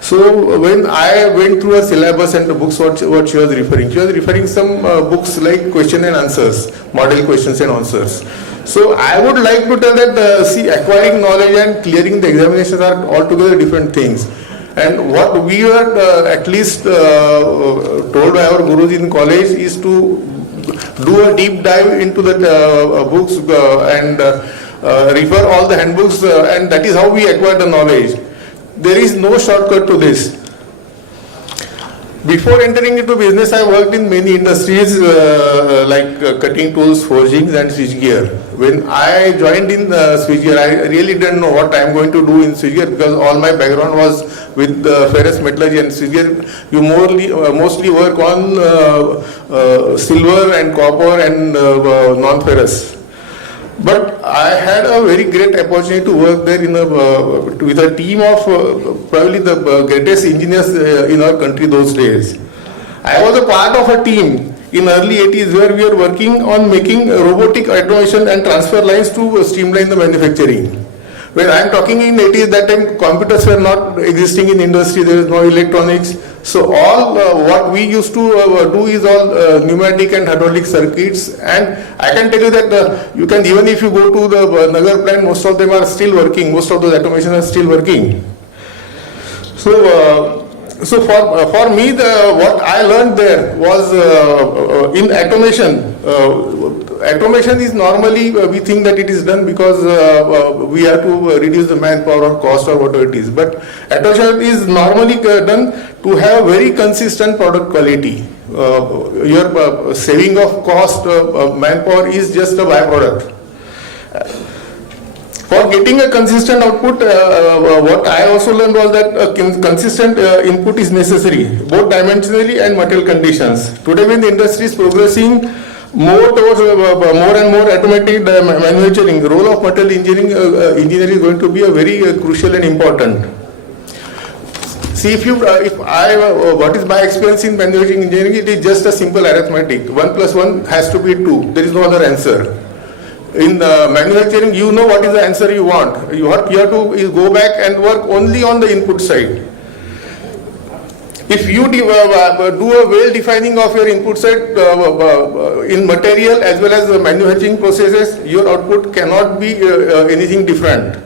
So when I went through a syllabus and the books what she was referring some books like question and answers, model questions and answers. So I would like to tell that acquiring knowledge and clearing the examinations are altogether different things. And what we were at least told by our gurus in college is to do a deep dive into the books and refer all the handbooks, and that is how we acquire the knowledge. There is no shortcut to this. Before entering into business, I worked in many industries like cutting tools, forgings, and switchgear. When I joined in switchgear, I really didn't know what I'm going to do in switchgear because all my background was with ferrous metallurgy and switchgear. You mostly work on silver and copper and non-ferrous. But I had a very great opportunity to work there with a team of probably the greatest engineers in our country those days. I was a part of a team in early 80s where we were working on making robotic automation and transfer lines to streamline the manufacturing. When I am talking in 80s, that time computers were not existing in industry, there was no electronics. So all what we used to do is all pneumatic and hydraulic circuits, and I can tell you that you can, even if you go to the Nagar plant, most of them are still working, most of those automations are still working. So for me, what I learned there was in automation. Automation is normally, we think that it is done because we have to reduce the manpower or cost or whatever it is. But automation is normally done to have very consistent product quality. Your saving of cost, manpower is just a byproduct. For getting a consistent output, what I also learned was that a consistent input is necessary, both dimensionally and material conditions. Today when the industry is progressing more towards more and more automated manufacturing, the role of material engineering is going to be a very crucial and important. See, what is my experience in manufacturing engineering, it is just a simple arithmetic. 1 + 1 has to be 2. There is no other answer. In manufacturing, you know what is the answer you want. What you have to is go back and work only on the input side. If you do a well defining of your input side in material as well as the manufacturing processes, your output cannot be anything different.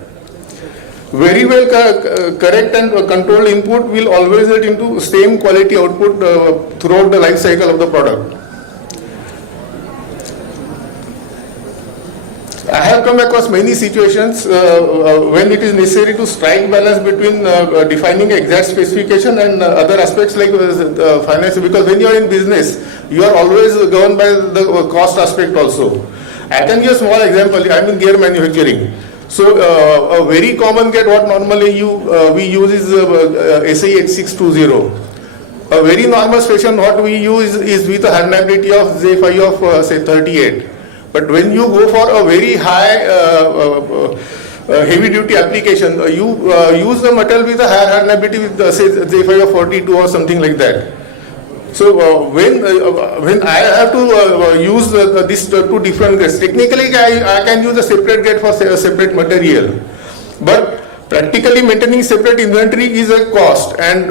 Very well correct and controlled input will always result into same quality output throughout the life cycle of the product. I have come across many situations when it is necessary to strike balance between defining exact specification and other aspects like finance, because when you are in business, you are always governed by the cost aspect also. I can give a small example. I am in gear manufacturing. So a very common gear what normally we use is SAE 8620. A very normal specification what we use is with a hardenability of J5 of say 38. But when you go for a very high heavy duty application, you use the material with a higher hardenability with say J5 of 42 or something like that. So when I have to use these two different grades, technically I can use a separate grade for a separate material. But practically maintaining separate inventory is a cost, and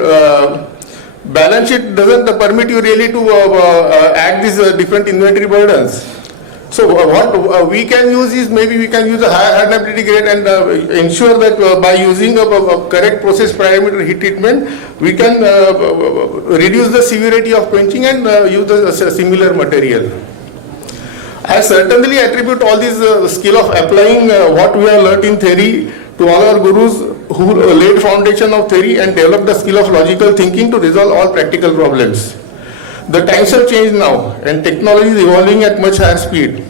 balance sheet doesn't permit you really to add these different inventory burdens. So what we can use is, maybe we can use a higher hardenability grade and ensure that by using a correct process parameter heat treatment, we can reduce the severity of quenching and use a similar material. I certainly attribute all this skill of applying what we have learnt in theory to all our gurus who laid foundation of theory and developed the skill of logical thinking to resolve all practical problems. The times have changed now and technology is evolving at much higher speed.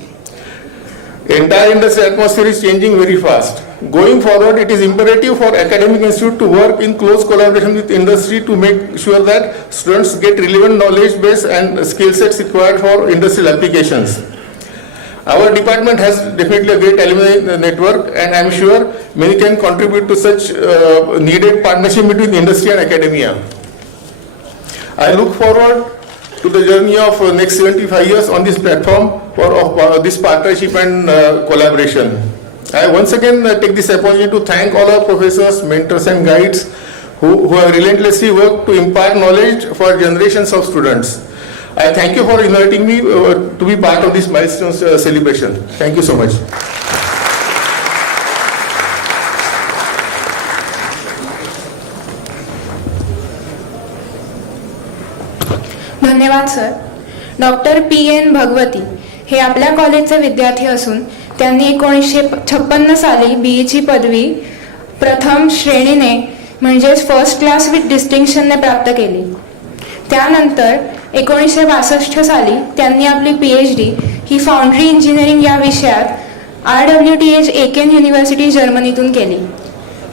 Entire industry atmosphere is changing very fast. Going forward, it is imperative for academic institute to work in close collaboration with industry to make sure that students get relevant knowledge base and skill sets required for industrial applications. Our department has definitely a great alumni network, and I am sure many can contribute to such needed partnership between industry and academia. I look forward to the journey of next 75 years on this platform for this partnership and collaboration. I once again take this opportunity to thank all our professors, mentors and guides who have relentlessly worked to impart knowledge for generations of students. I thank you for inviting me to be part of this milestone celebration. Thank you so much. धन्यवाद sir. Doctor PN Bhagwati हे आपल्या कॉलेजचे विद्यार्थी असून त्यांनी 1956 साली BEची पदवी प्रथम श्रेणीने म्हणजेच फर्स्ट क्लास विथ डिस्टिंक्शनने प्राप्त केली. त्यानंतर 1962 साली त्यांनी आपली PhD ही फाउंड्री इंजिनिअरिंग या विषयात RWTH एकेन युनिव्हर्सिटी जर्मनीतून केली.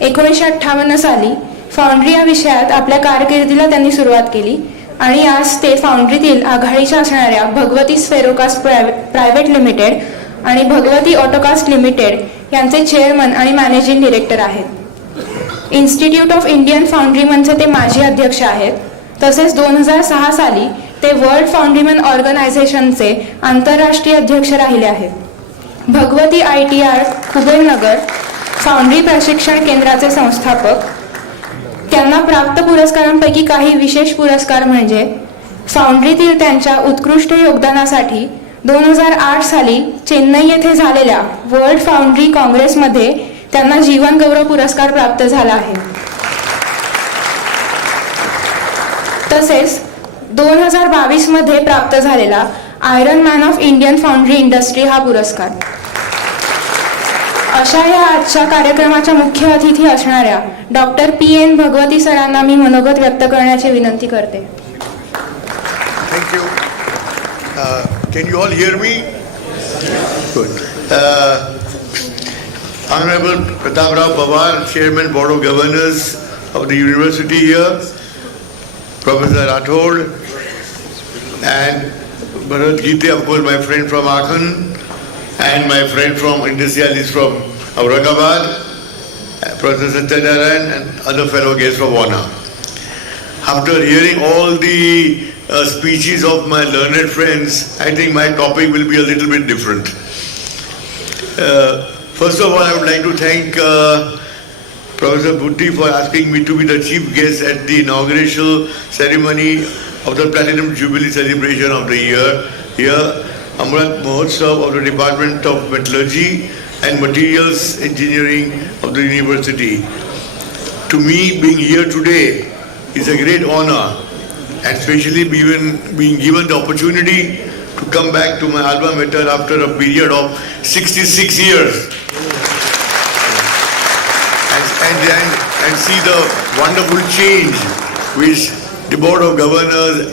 1958 साली फाउंड्री या विषयात आपल्या कारकिर्दीला त्यांनी सुरुवात केली आणि आज ते फाउंड्रीतील आघाडीच्या असणाऱ्या भगवती स्फेरोकास्ट प्रायव्हेट लिमिटेड आणि भगवती ऑटोकास्ट लिमिटेड यांचे चेअरमन आणि मॅनेजिंग डिरेक्टर आहेत. इन्स्टिट्यूट ऑफ इंडियन फाउंड्रीमनचे ते माजी अध्यक्ष आहेत. तसेच 2006 साली ते वर्ल्ड फाउंड्रीमन ऑर्गनायझेशनचे आंतरराष्ट्रीय अध्यक्ष राहिले आहेत. भगवती ITR कुबेरनगर फाउंड्री प्रशिक्षण केंद्राचे संस्थापक. त्यांना प्राप्त पुरस्कारांपैकी काही विशेष पुरस्कार म्हणजे फाउंड्रीतील त्यांच्या उत्कृष्ट योगदानासाठी 2008 साली चेन्नई येथे झालेल्या वर्ल्ड फाउंड्री काँग्रेसमध्ये त्यांना जीवन गौरव पुरस्कार प्राप्त झाला आहे. तसेच 2022 मध्ये प्राप्त झालेला iron man of Indian foundry industry हा पुरस्कार. अशा या आजच्या कार्यक्रमाच्या मुख्य अतिथी असणाऱ्या डॉक्टर PN भगवती सरांना मी मनोगत व्यक्त करण्याची विनंती करते. Thank you. Can you all hear me? Good. Honorable Pratap Rao Pawar, Chairman Board of Governors of the University here, Professor Rathod, and Bharat Gite, of course, my friend from Aachen, and my friend from Industrialist from Aurangabad, Professor Satyanarayan, and other fellow guests from Warner. After hearing all the speeches of my learned friends, I think my topic will be a little bit different. First of all, I would like to thank Professor Bhutti for asking me to be the chief guest at the inaugural ceremony of the Platinum Jubilee celebration of the year. Here, Amrut Mahotsav of the Department of Metallurgy and Materials Engineering of the University. To me, being here today is a great honor, and especially being given the opportunity to come back to my alma mater after a period of 66 years and see the wonderful change which the Board of Governors,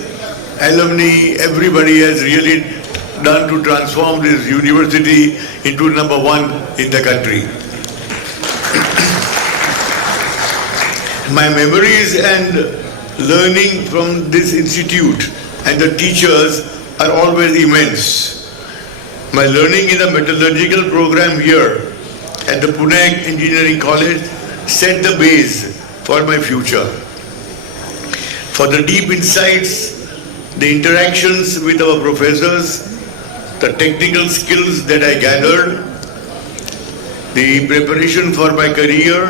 alumni, everybody has really done to transform this university into number one in the country. My memories and learning from this institute and the teachers are always immense. My learning in the metallurgical program here at the Pune Engineering College set the base for my future. For the deep insights, the interactions with our professors, the technical skills that I gathered, the preparation for my career,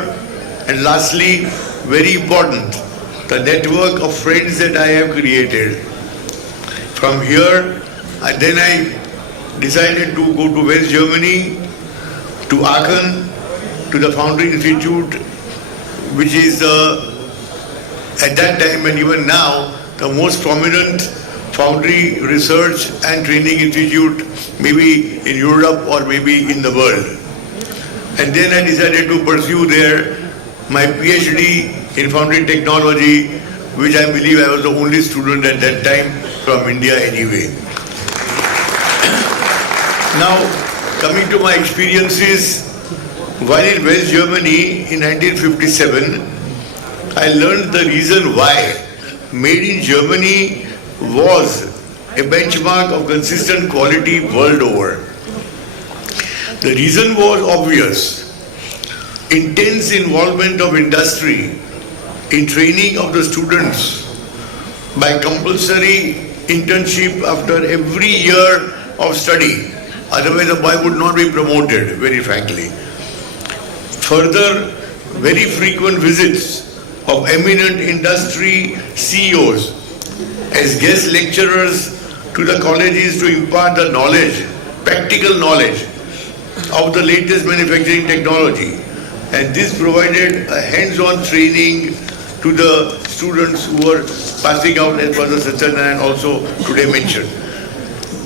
and lastly, very important, the network of friends that I have created. From here, then I decided to go to West Germany, to Aachen, to the Foundry Institute, which is at that time and even now the most prominent foundry research and training institute maybe in Europe or maybe in the world. And then I decided to pursue there my PhD in foundry technology, which I believe I was the only student at that time from India anyway. Now, coming to my experiences, while in West Germany in 1957, I learned the reason why Made in Germany was a benchmark of consistent quality world over. The reason was obvious. Intense involvement of industry in training of the students by compulsory internship after every year of study. Otherwise a boy would not be promoted, very frankly. Further, very frequent visits of eminent industry CEOs as guest lecturers to the colleges to impart the knowledge, practical knowledge of the latest manufacturing technology. And this provided a hands-on training to the students who were passing out, as Professor Satyanarayan also today mentioned.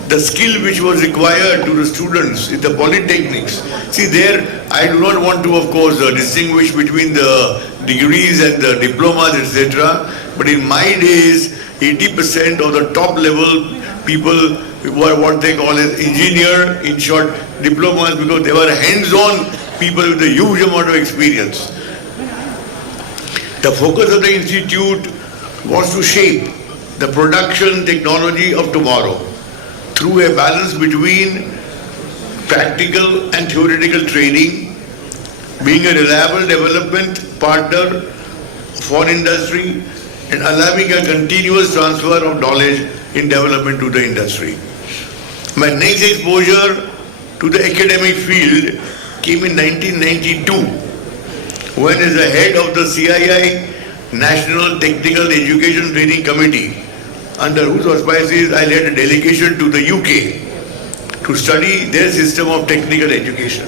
The skill which was required to the students in the polytechnics. See there, I do not want to, of course, distinguish between the degrees and the diplomas, etc. But in my days, 80% of the top level people were what they call as engineer, in short diplomas, because they were hands-on people with a huge amount of experience. The focus of the institute was to shape the production technology of tomorrow through a balance between practical and theoretical training, being a reliable development partner for industry, and allowing a continuous transfer of knowledge in development to the industry. My next exposure to the academic field came in 1992, when as the head of the CII National Technical Education Training Committee, under whose auspices I led a delegation to the UK to study their system of technical education.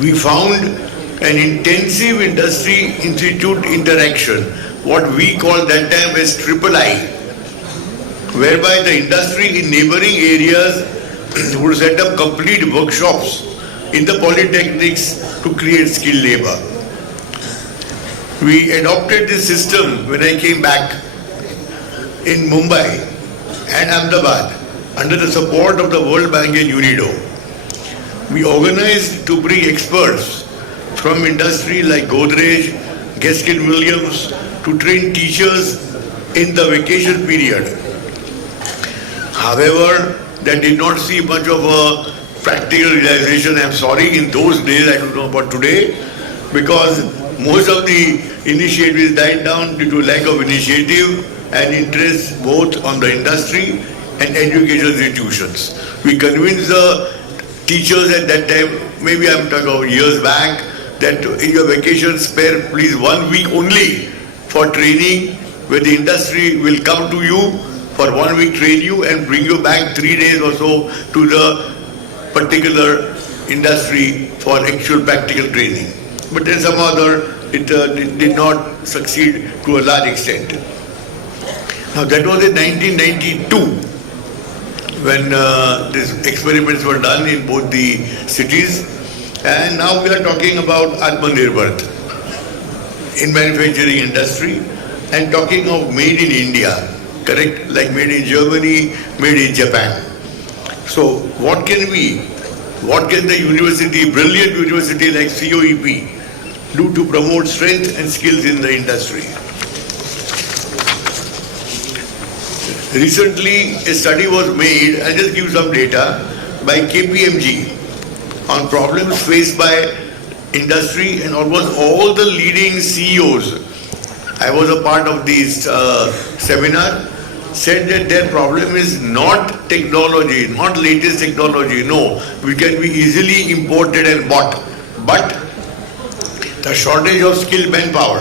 We found an intensive industry-institute interaction, what we call that time as III, whereby the industry in neighboring areas would set up complete workshops in the polytechnics to create skilled labor. We adopted this system when I came back in Mumbai and Ahmedabad under the support of the World Bank and UNIDO. We organized to bring experts from industry like Godrej, Gaskin Williams to train teachers in the vacation period. However, that did not see much of a practical realization. I'm sorry, in those days, I don't know about today, because most of the initiatives died down due to lack of initiative and interest both on the industry and educational institutions. We convinced the teachers at that time, maybe I'm talking about years back, that in your vacation spare please 1 week only for training, where the industry will come to you for 1 week, train you and bring you back 3 days or so to the particular industry for actual practical training. But then somehow it did not succeed to a large extent. Now that was in 1992 when these experiments were done in both the cities, and now we are talking about Atmanirbhar in manufacturing industry and talking of made in India, correct? Like made in Germany, made in Japan. So what can the university, brilliant university like COEP, do to promote strength and skills in the industry? Recently, a study was made, I'll just give some data, by KPMG on problems faced by industry, and almost all the leading CEOs, I was a part of this seminar, said that their problem is not technology, not latest technology, no, which can be easily imported and bought, but the shortage of skilled manpower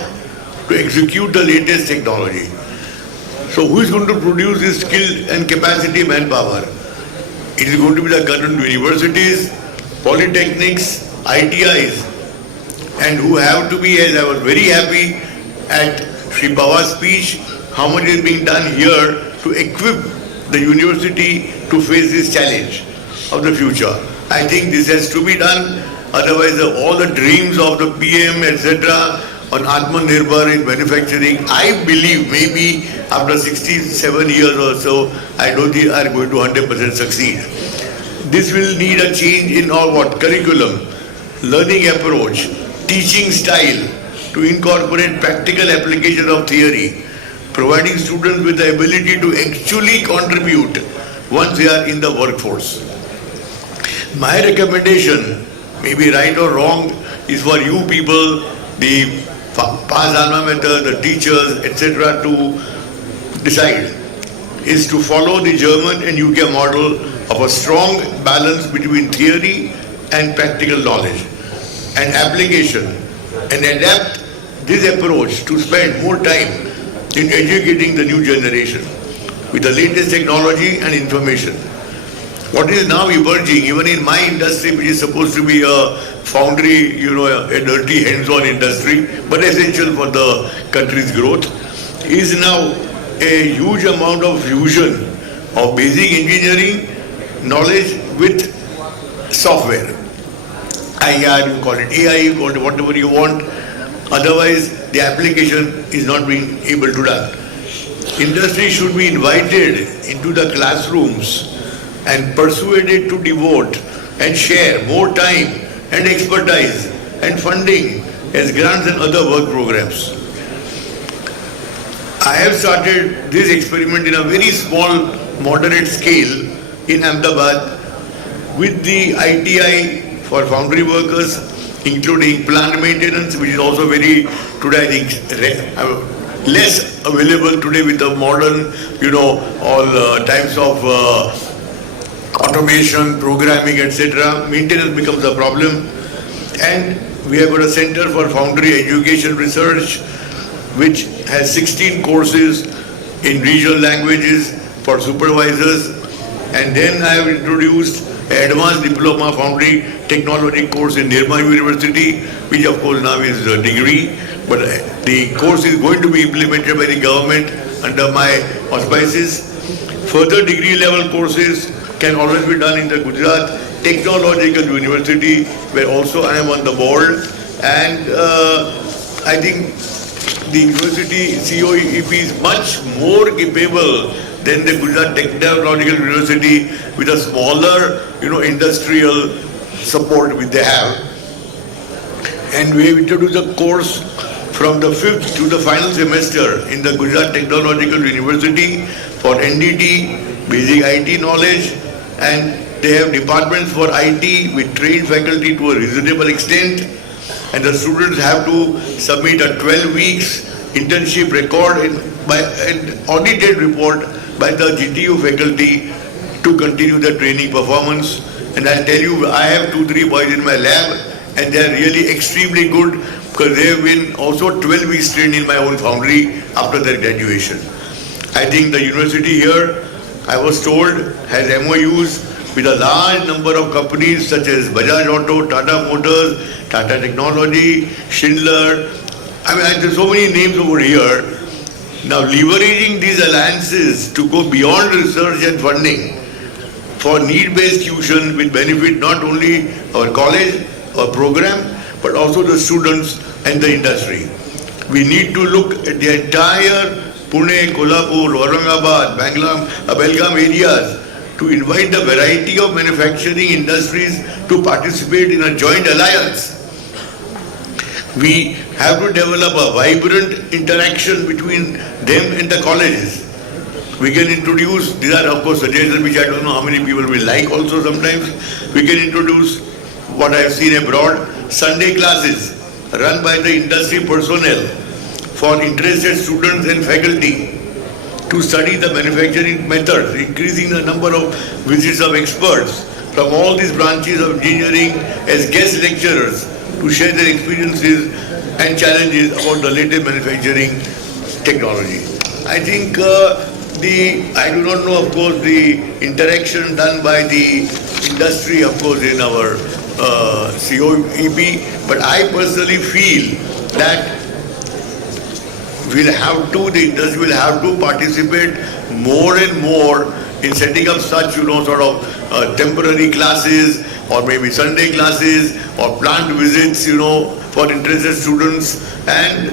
to execute the latest technology. So who is going to produce this skilled and capacity manpower? It is going to be the current universities, polytechnics, ITIs, and who have to be, as I was very happy at Sri Pawar's speech, how much is being done here to equip the university to face this challenge of the future. I think this has to be done, otherwise all the dreams of the PM, etc., on Atmanirbhar in manufacturing, I believe maybe after 67 years or so, I don't think are going to 100% succeed. This will need a change in all what? Curriculum, learning approach, teaching style to incorporate practical application of theory, providing students with the ability to actually contribute once they are in the workforce. My recommendation, maybe right or wrong, is for you people, the past alma mater, the teachers, etc., to decide, is to follow the German and UK model of a strong balance between theory and practical knowledge and application, and adapt this approach to spend more time in educating the new generation with the latest technology and information. What is now emerging, even in my industry, which is supposed to be a foundry, a dirty hands-on industry, but essential for the country's growth, is now a huge amount of fusion of basic engineering knowledge with software. IR, you call it AI, you call it whatever you want. Otherwise, the application is not being able to done. Industry should be invited into the classrooms and persuaded to devote and share more time and expertise and funding as grants and other work programs. I have started this experiment in a very small, moderate scale in Ahmedabad with the ITI for foundry workers, including plant maintenance, which is also very, today I think, less available today with the modern, all types of automation, programming, etc. Maintenance becomes a problem. And we have got a Center for Foundry Education Research, which has 16 courses in regional languages for supervisors. And then I have introduced an Advanced Diploma Foundry Technology course in Nirma University, which of course now is a degree, but the course is going to be implemented by the government under my auspices. Further degree level courses can always be done in the Gujarat Technological University, where also I am on the board. And I think the university COEP is much more capable than the Gujarat Technological University with a smaller, industrial support which they have. And we have introduced a course from the 5th to the final semester in the Gujarat Technological University for NDT, basic IT knowledge, and they have departments for IT with trained faculty to a reasonable extent, and the students have to submit a 12 weeks internship record by an audited report by the GTU faculty to continue the training performance. And I'll tell you, I have 2-3 boys in my lab, and they are really extremely good because they have been also 12 weeks trained in my own foundry after their graduation. I think the university here, I was told, has MOUs with a large number of companies such as Bajaj Auto, Tata Motors, Tata Technology, Schindler. There's so many names over here. Now, leveraging these alliances to go beyond research and funding for need-based tuition will benefit not only our college or program, but also the students and the industry. We need to look at the entire Pune, Kolhapur, Aurangabad, Belgaum areas to invite the variety of manufacturing industries to participate in a joint alliance. We have to develop a vibrant interaction between them and the colleges. We can introduce, these are of course suggestions which I don't know how many people will like also sometimes. We can introduce what I have seen abroad, Sunday classes run by the industry personnel for interested students and faculty to study the manufacturing methods, increasing the number of visits of experts from all these branches of engineering as guest lecturers to share their experiences and challenges about the latest manufacturing technology. I think I do not know, of course, the interaction done by the industry, of course, in our COEP, but I personally feel that the industry will have to participate more and more in setting up such, sort of temporary classes or maybe Sunday classes or plant visits, for interested students, and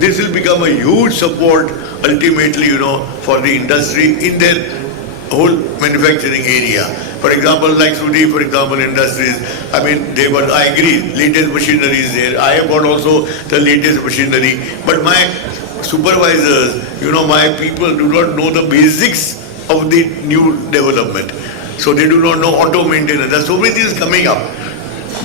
this will become a huge support ultimately, for the industry in their whole manufacturing area. For example, like Sudi, for example, industries, they got, I agree, latest machinery is there. I have got also the latest machinery, but my supervisors, my people do not know the basics of the new development. So they do not know auto maintenance. There are so many things coming up.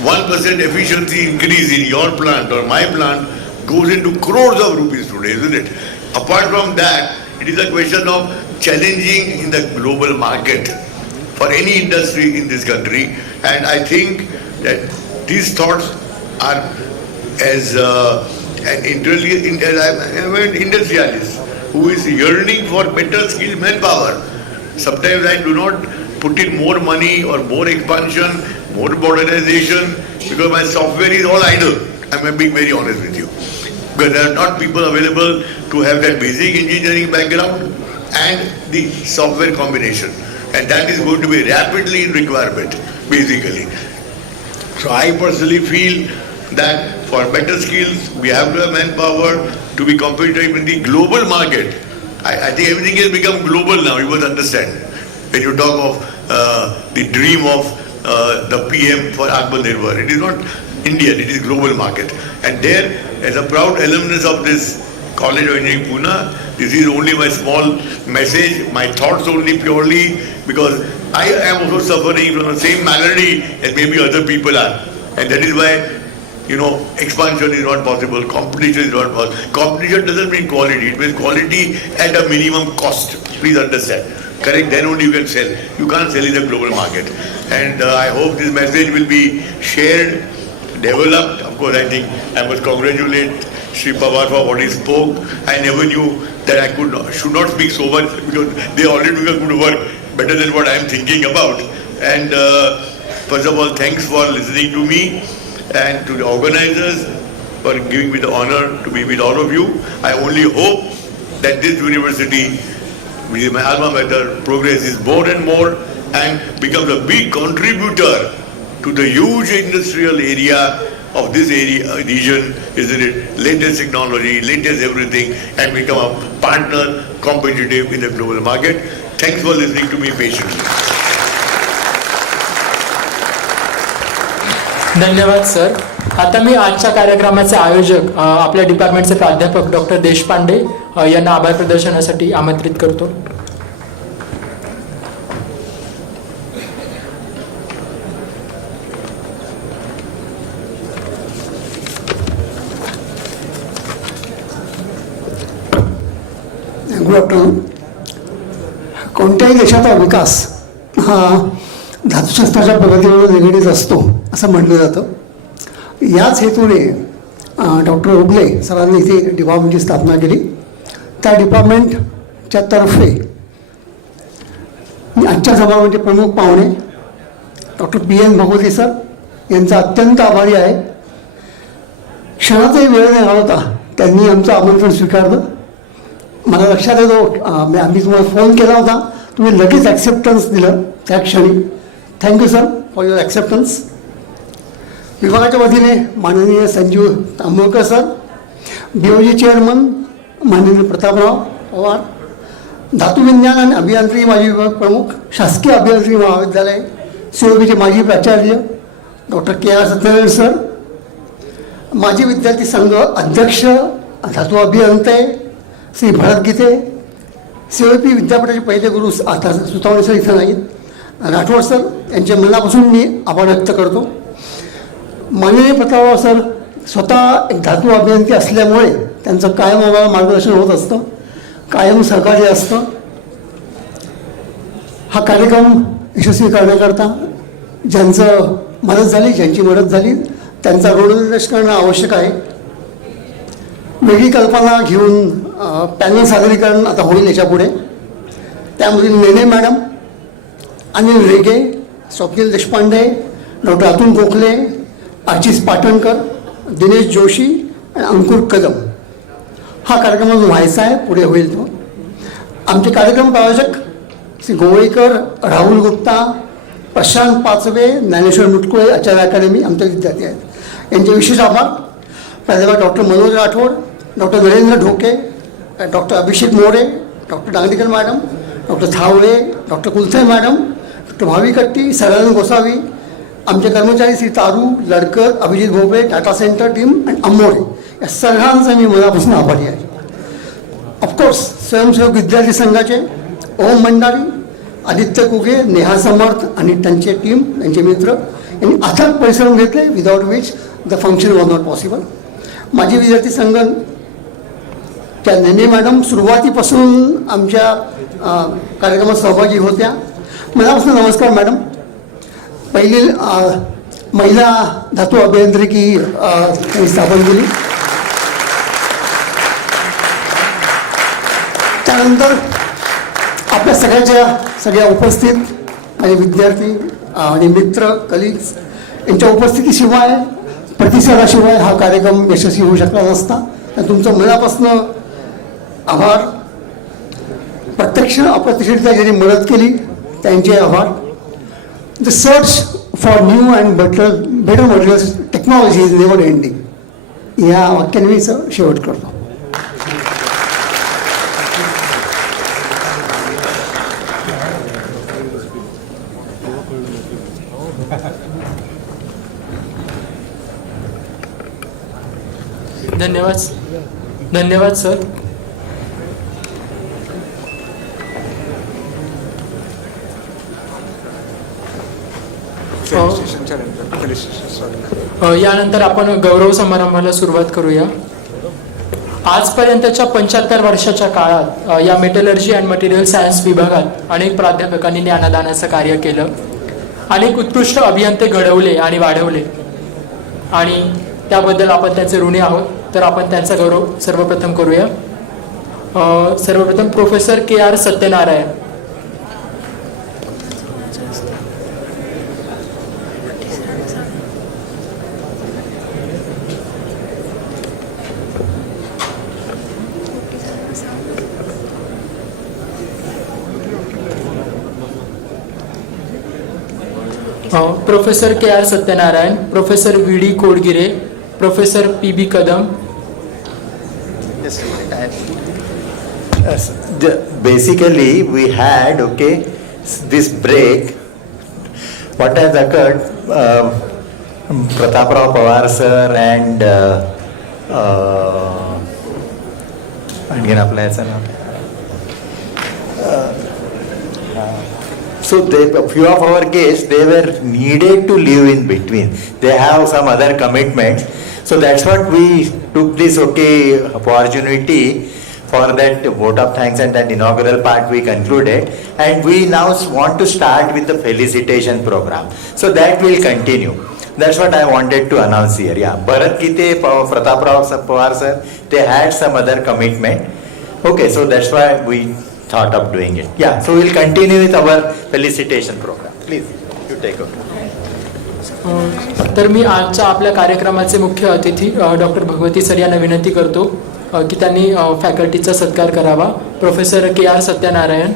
1% efficiency increase in your plant or my plant goes into crores of rupees today, isn't it? Apart from that, it is a question of challenging in the global market for any industry in this country. And I think that these thoughts are as an industrialist who is yearning for better skilled manpower. Sometimes I do not put in more money or more expansion, more modernization, because my software is all idle. I'm being very honest with you. Because there are not people available to have that basic engineering background and the software combination. And that is going to be rapidly in requirement, basically. So I personally feel that for better skills, we have to have manpower to be competitive in the global market. I think everything has become global now, you must understand. When you talk of the dream of the PM for Atmanirbhar, it is not Indian, it is global market. And there, as a proud alumnus of this College of Engineering Pune, this is only my small message, my thoughts only purely, because I am also suffering from the same malady as maybe other people are. And that is why, expansion is not possible, competition is not possible. Competition doesn't mean quality, it means quality at a minimum cost. Please understand. Correct? Then only you can sell. You can't sell in the global market. And I hope this message will be shared, developed. Of course, I think I must congratulate Sri Pawar for what he spoke. I never knew that I should not speak so much because they already do a good work, better than what I am thinking about. And first of all, thanks for listening to me and to the organizers for giving me the honor to be with all of you. I only hope that this university, which is my alma mater, progresses more and more and becomes a big contributor to the huge industrial area of this region, isn't it? Latest technology, latest everything, and become a partner, competitive in the global market. Thanks for listening to me patiently. धन्यवाद sir. आता मी आजच्या कार्यक्रमाचे आयोजक आपल्या डिपार्टमेंटचे प्राध्यापक doctor Deshpande यांना आभार प्रदर्शनासाठी आमंत्रित करतो. Good afternoon. कोणत्याही देशाचा विकास हा धातुशास्त्राच्या प्रगतीबरोबर निगडीत असतो असं म्हटलं जातं. याच हेतूने डॉक्टर ओगले सरांनी इथे डिपार्टमेंटची स्थापना केली. त्या डिपार्टमेंटच्या तर्फे आजच्या समारंभाचे प्रमुख पाहुणे डॉक्टर PM भगवती सर यांचा अत्यंत आभारी आहे. क्षणाचाही वेळ नाही घालवता त्यांनी आमचं आमंत्रण स्वीकारलं. मला लक्षात येतो आम्ही तुम्हाला फोन केला होता, तुम्ही लगेच ॲक्सेप्टन्स दिलं त्या क्षणी. Thank you sir for your acceptance. विभागाच्या वतीने माननीय संजीव तांबोळकर सर, BOG चेअरमन माननीय प्रतापराव पवार, धातुविज्ञान आणि अभियांत्रिकी माजी विभाग प्रमुख, शासकीय अभियांत्रिकी महाविद्यालय COEPचे माजी प्राचार्य डॉक्टर KR सत्यनारायण सर, माजी विद्यार्थी संघ अध्यक्ष धातू अभियंते श्री भरत गीते, COEP विद्यापीठाचे पहिले गुरु आता सुतावणे सर इथं नाहीत, राठोड सर यांच्या मनापासून मी आभार व्यक्त करतो. माननीय प्रतापराव सर स्वतः एक धातू अभियंते असल्यामुळे त्यांचं कायम आम्हाला मार्गदर्शन होत असतं, कायम सहकार्य असतं. हा कार्यक्रम यशस्वी करण्याकरता ज्यांचं मदत झाली, ज्यांची मदत झाली त्यांचा ऋणनिर्देश करणं आवश्यक आहे. वेगळी कल्पना घेऊन पॅनल सादरीकरण आता होईल याच्यापुढे. त्यामध्ये नेने मॅडम, अनिल रेगे, स्वप्नील देशपांडे, डॉक्टर अतुल गोखले, आशिष पाटणकर, दिनेश जोशी आणि अंकुर कदम हा कार्यक्रम व्हायचा आहे, पुढे होईल तो. आमचे कार्यक्रम प्रायोजक श्री गोवईकर, राहुल गुप्ता, प्रशांत पाचवे, ज्ञानेश्वर मुटकुळे आचार्य अकॅडमी आमचे विद्यार्थी आहेत. यांचे विशेष आभार. प्राध्यापक doctor Manoj Rathod, doctor Narendra Dhoke, doctor Abhishek More, doctor Dangdekar madam, doctor Thawale, doctor Kulthe madam, doctor Bhavikatti, Sadanand Gosavi, आमचे कर्मचारी श्री तारू, लडकर, अभिजित भोपळे, टाटा सेंटर टीम आणि अंबोरे या सर्वांचा मी मनापासून आभारी आहे. ऑफकोर्स स्वयंसेवक विद्यार्थी संघाचे ओम मंडारी, आदित्य कुगे, नेहा समर्थ आणि त्यांचे टीम, त्यांचे मित्र यांनी अथक परिश्रम घेतले, without which the function was not possible. माजी विद्यार्थी संघ त्या नेने मॅडम सुरुवातीपासून आमच्या कार्यक्रमात सहभागी होत्या. मनापासून नमस्कार मॅडम. पहिली महिला धातू अभियांत्रिकी स्थापन केली. त्यानंतर आपल्या सगळ्या उपस्थित आणि विद्यार्थी आणि मित्र कलिग्स यांच्या उपस्थितीशिवाय, प्रतिसादाशिवाय हा कार्यक्रम यशस्वी होऊ शकला नसता. तुमचं मनापासून आभार. प्रत्यक्ष अप्रत्यक्षरित्या ज्यांनी मदत केली त्यांचे आभार. The search for new and better materials technology is never ending या वाक्याने मी शेवट करतो. धन्यवाद धन्यवाद सर. यानंतर आपण गौरव समारंभाला सुरुवात करूया. आजपर्यंतच्या 75 वर्षाच्या काळात या मेटलर्जी अँड मटेरियल सायन्स विभागात अनेक प्राध्यापकांनी ज्ञानदानाचं कार्य केलं. अनेक उत्कृष्ट अभियंते घडवले आणि वाढवले आणि त्याबद्दल आपण त्यांचे ऋणी आहोत. तर आपण त्यांचा गौरव सर्वप्रथम करूया. सर्वप्रथम professor KR Satyanarayan. Professor KR Satyanarayan, professor VD Kodgire, professor PB Kadam. Basically, we had this break. What has occurred? Prataprao Pawar sir and again apply sir. So a few of our guests, they were needed to live in between. They have some other commitments. So that's what we took this opportunity for that vote of thanks, and that inaugural part we concluded. And we now want to start with the felicitation program. So that will continue. That's what I wanted to announce here. Yeah, Bharat Gite, Prataprao Pawar sir, they had some other commitment. Okay, so that's why we thought of doing it. Yeah, so we'll continue with our felicitation program. Please, you take over. तर मी आजच्या आपल्या कार्यक्रमाचे मुख्य अतिथी doctor Bhagwati sir यांना विनंती करतो की त्यांनी फॅकल्टीचा सत्कार करावा. Professor KR Satyanarayan.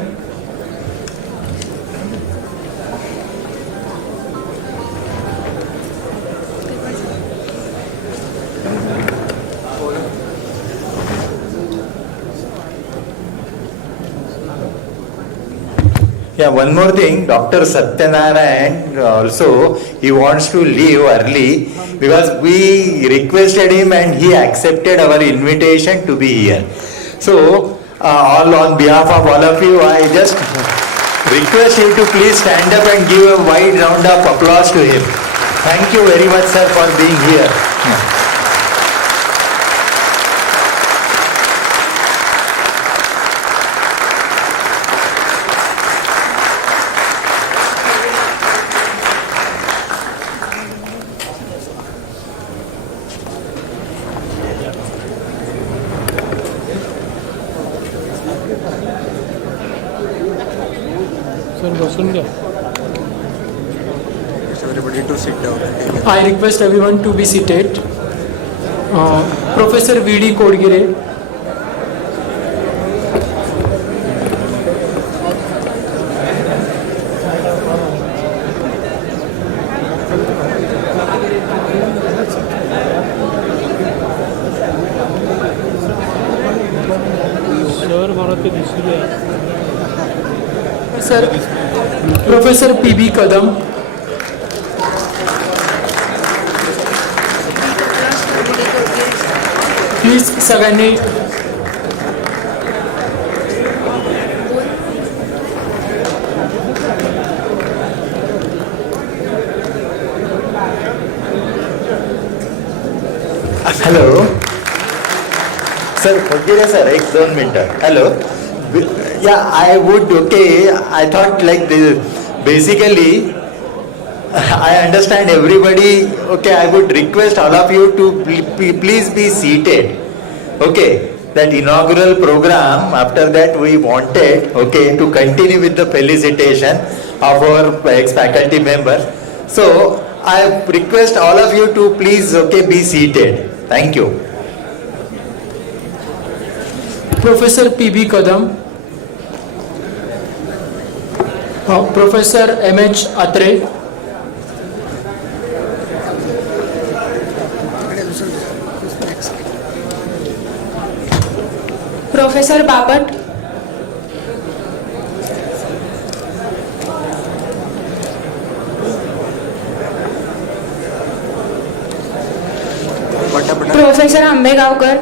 Yeah, one more thing, Dr. Satyanarayan also, he wants to leave early because we requested him and he accepted our invitation to be here. So, all on behalf of all of you, I just request you to please stand up and give a wide round of applause to him. Thank you very much, sir, for being here. I request everyone to be seated. Professor VD Kodgire. Sir professor PB Kadam. Please सगळ्यांनी hello sir, Kodgire sir, 1-2 minutes. Hello. Yeah, I would, I thought like this, basically, I understand everybody, I would request all of you to please be seated. That inaugural program, after that we wanted, to continue with the felicitation of our ex-faculty members. So, I request all of you to please, be seated. Thank you. Professor PB Kadam. Professor MH Atre. Professor Bapat. Professor Ambegaonkar,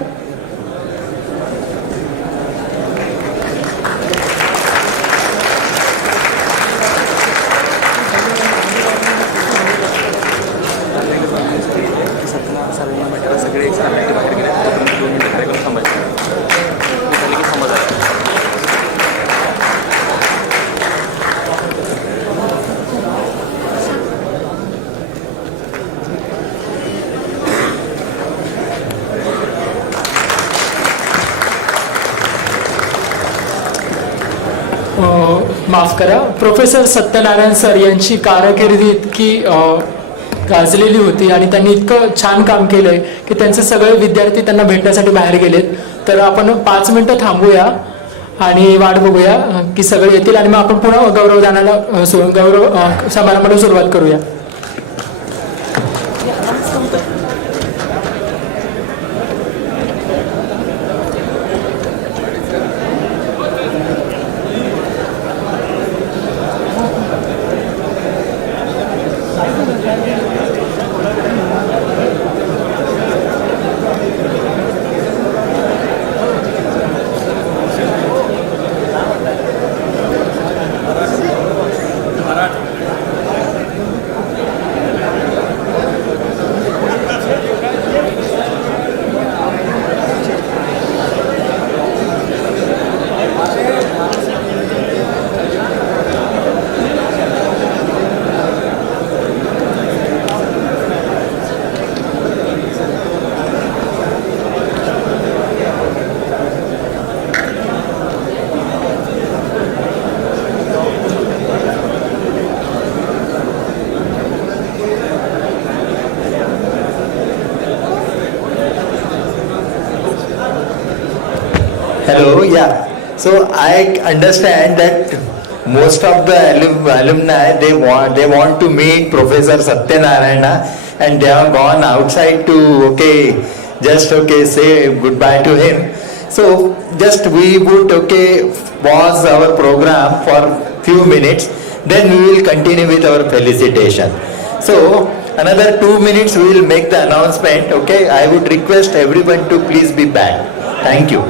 सगळे बाहेर गेले 2 मिनिटं कार्यक्रम थांबायचे झाले की थांबायचं. माफ करा, प्रोफेसर सत्यनारायण सर यांची कारकिर्दी इतकी गाजलेली होती आणि त्यांनी इतकं छान काम केलंय की त्यांचे सगळे विद्यार्थी त्यांना भेटण्यासाठी बाहेर गेलेत. तर आपण 5 मिनिटं थांबूया आणि वाट बघूया की सगळे येतील आणि मग आपण पुन्हा गौरवदानाला गौरव समारंभाला सुरुवात करूया. Hello, yeah. So I understand that most of the alumni they want to meet Professor Satyanarayana, and they have gone outside to say goodbye to him. So just we would pause our program for few minutes, then we will continue with our felicitation. So another 2 minutes we will make the announcement. Okay, I would request everyone to please be back. Thank you.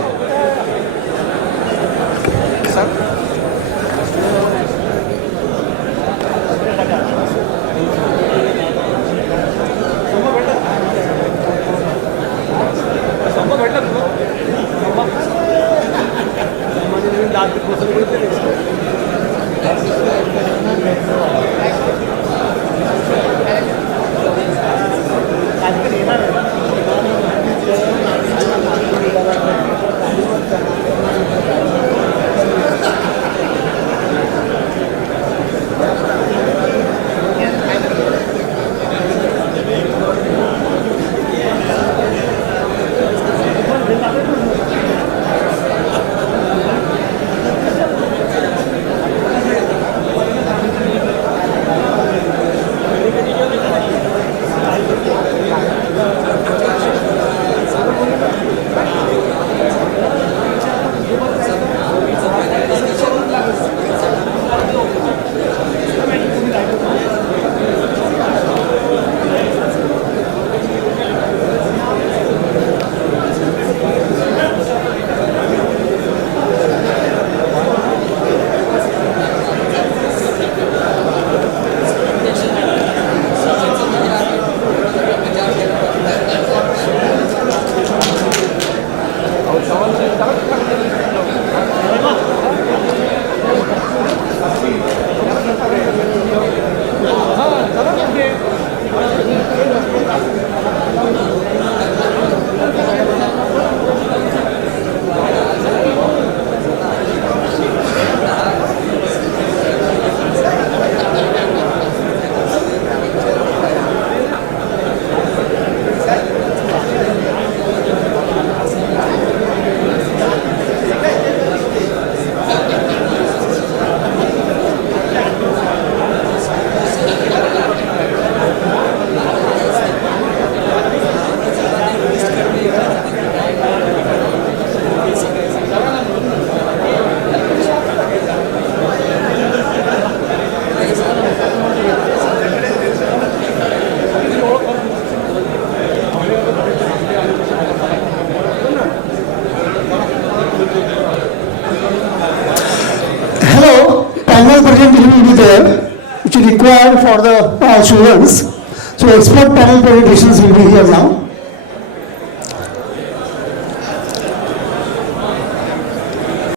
required for the students. So expert panel presentations will be here now.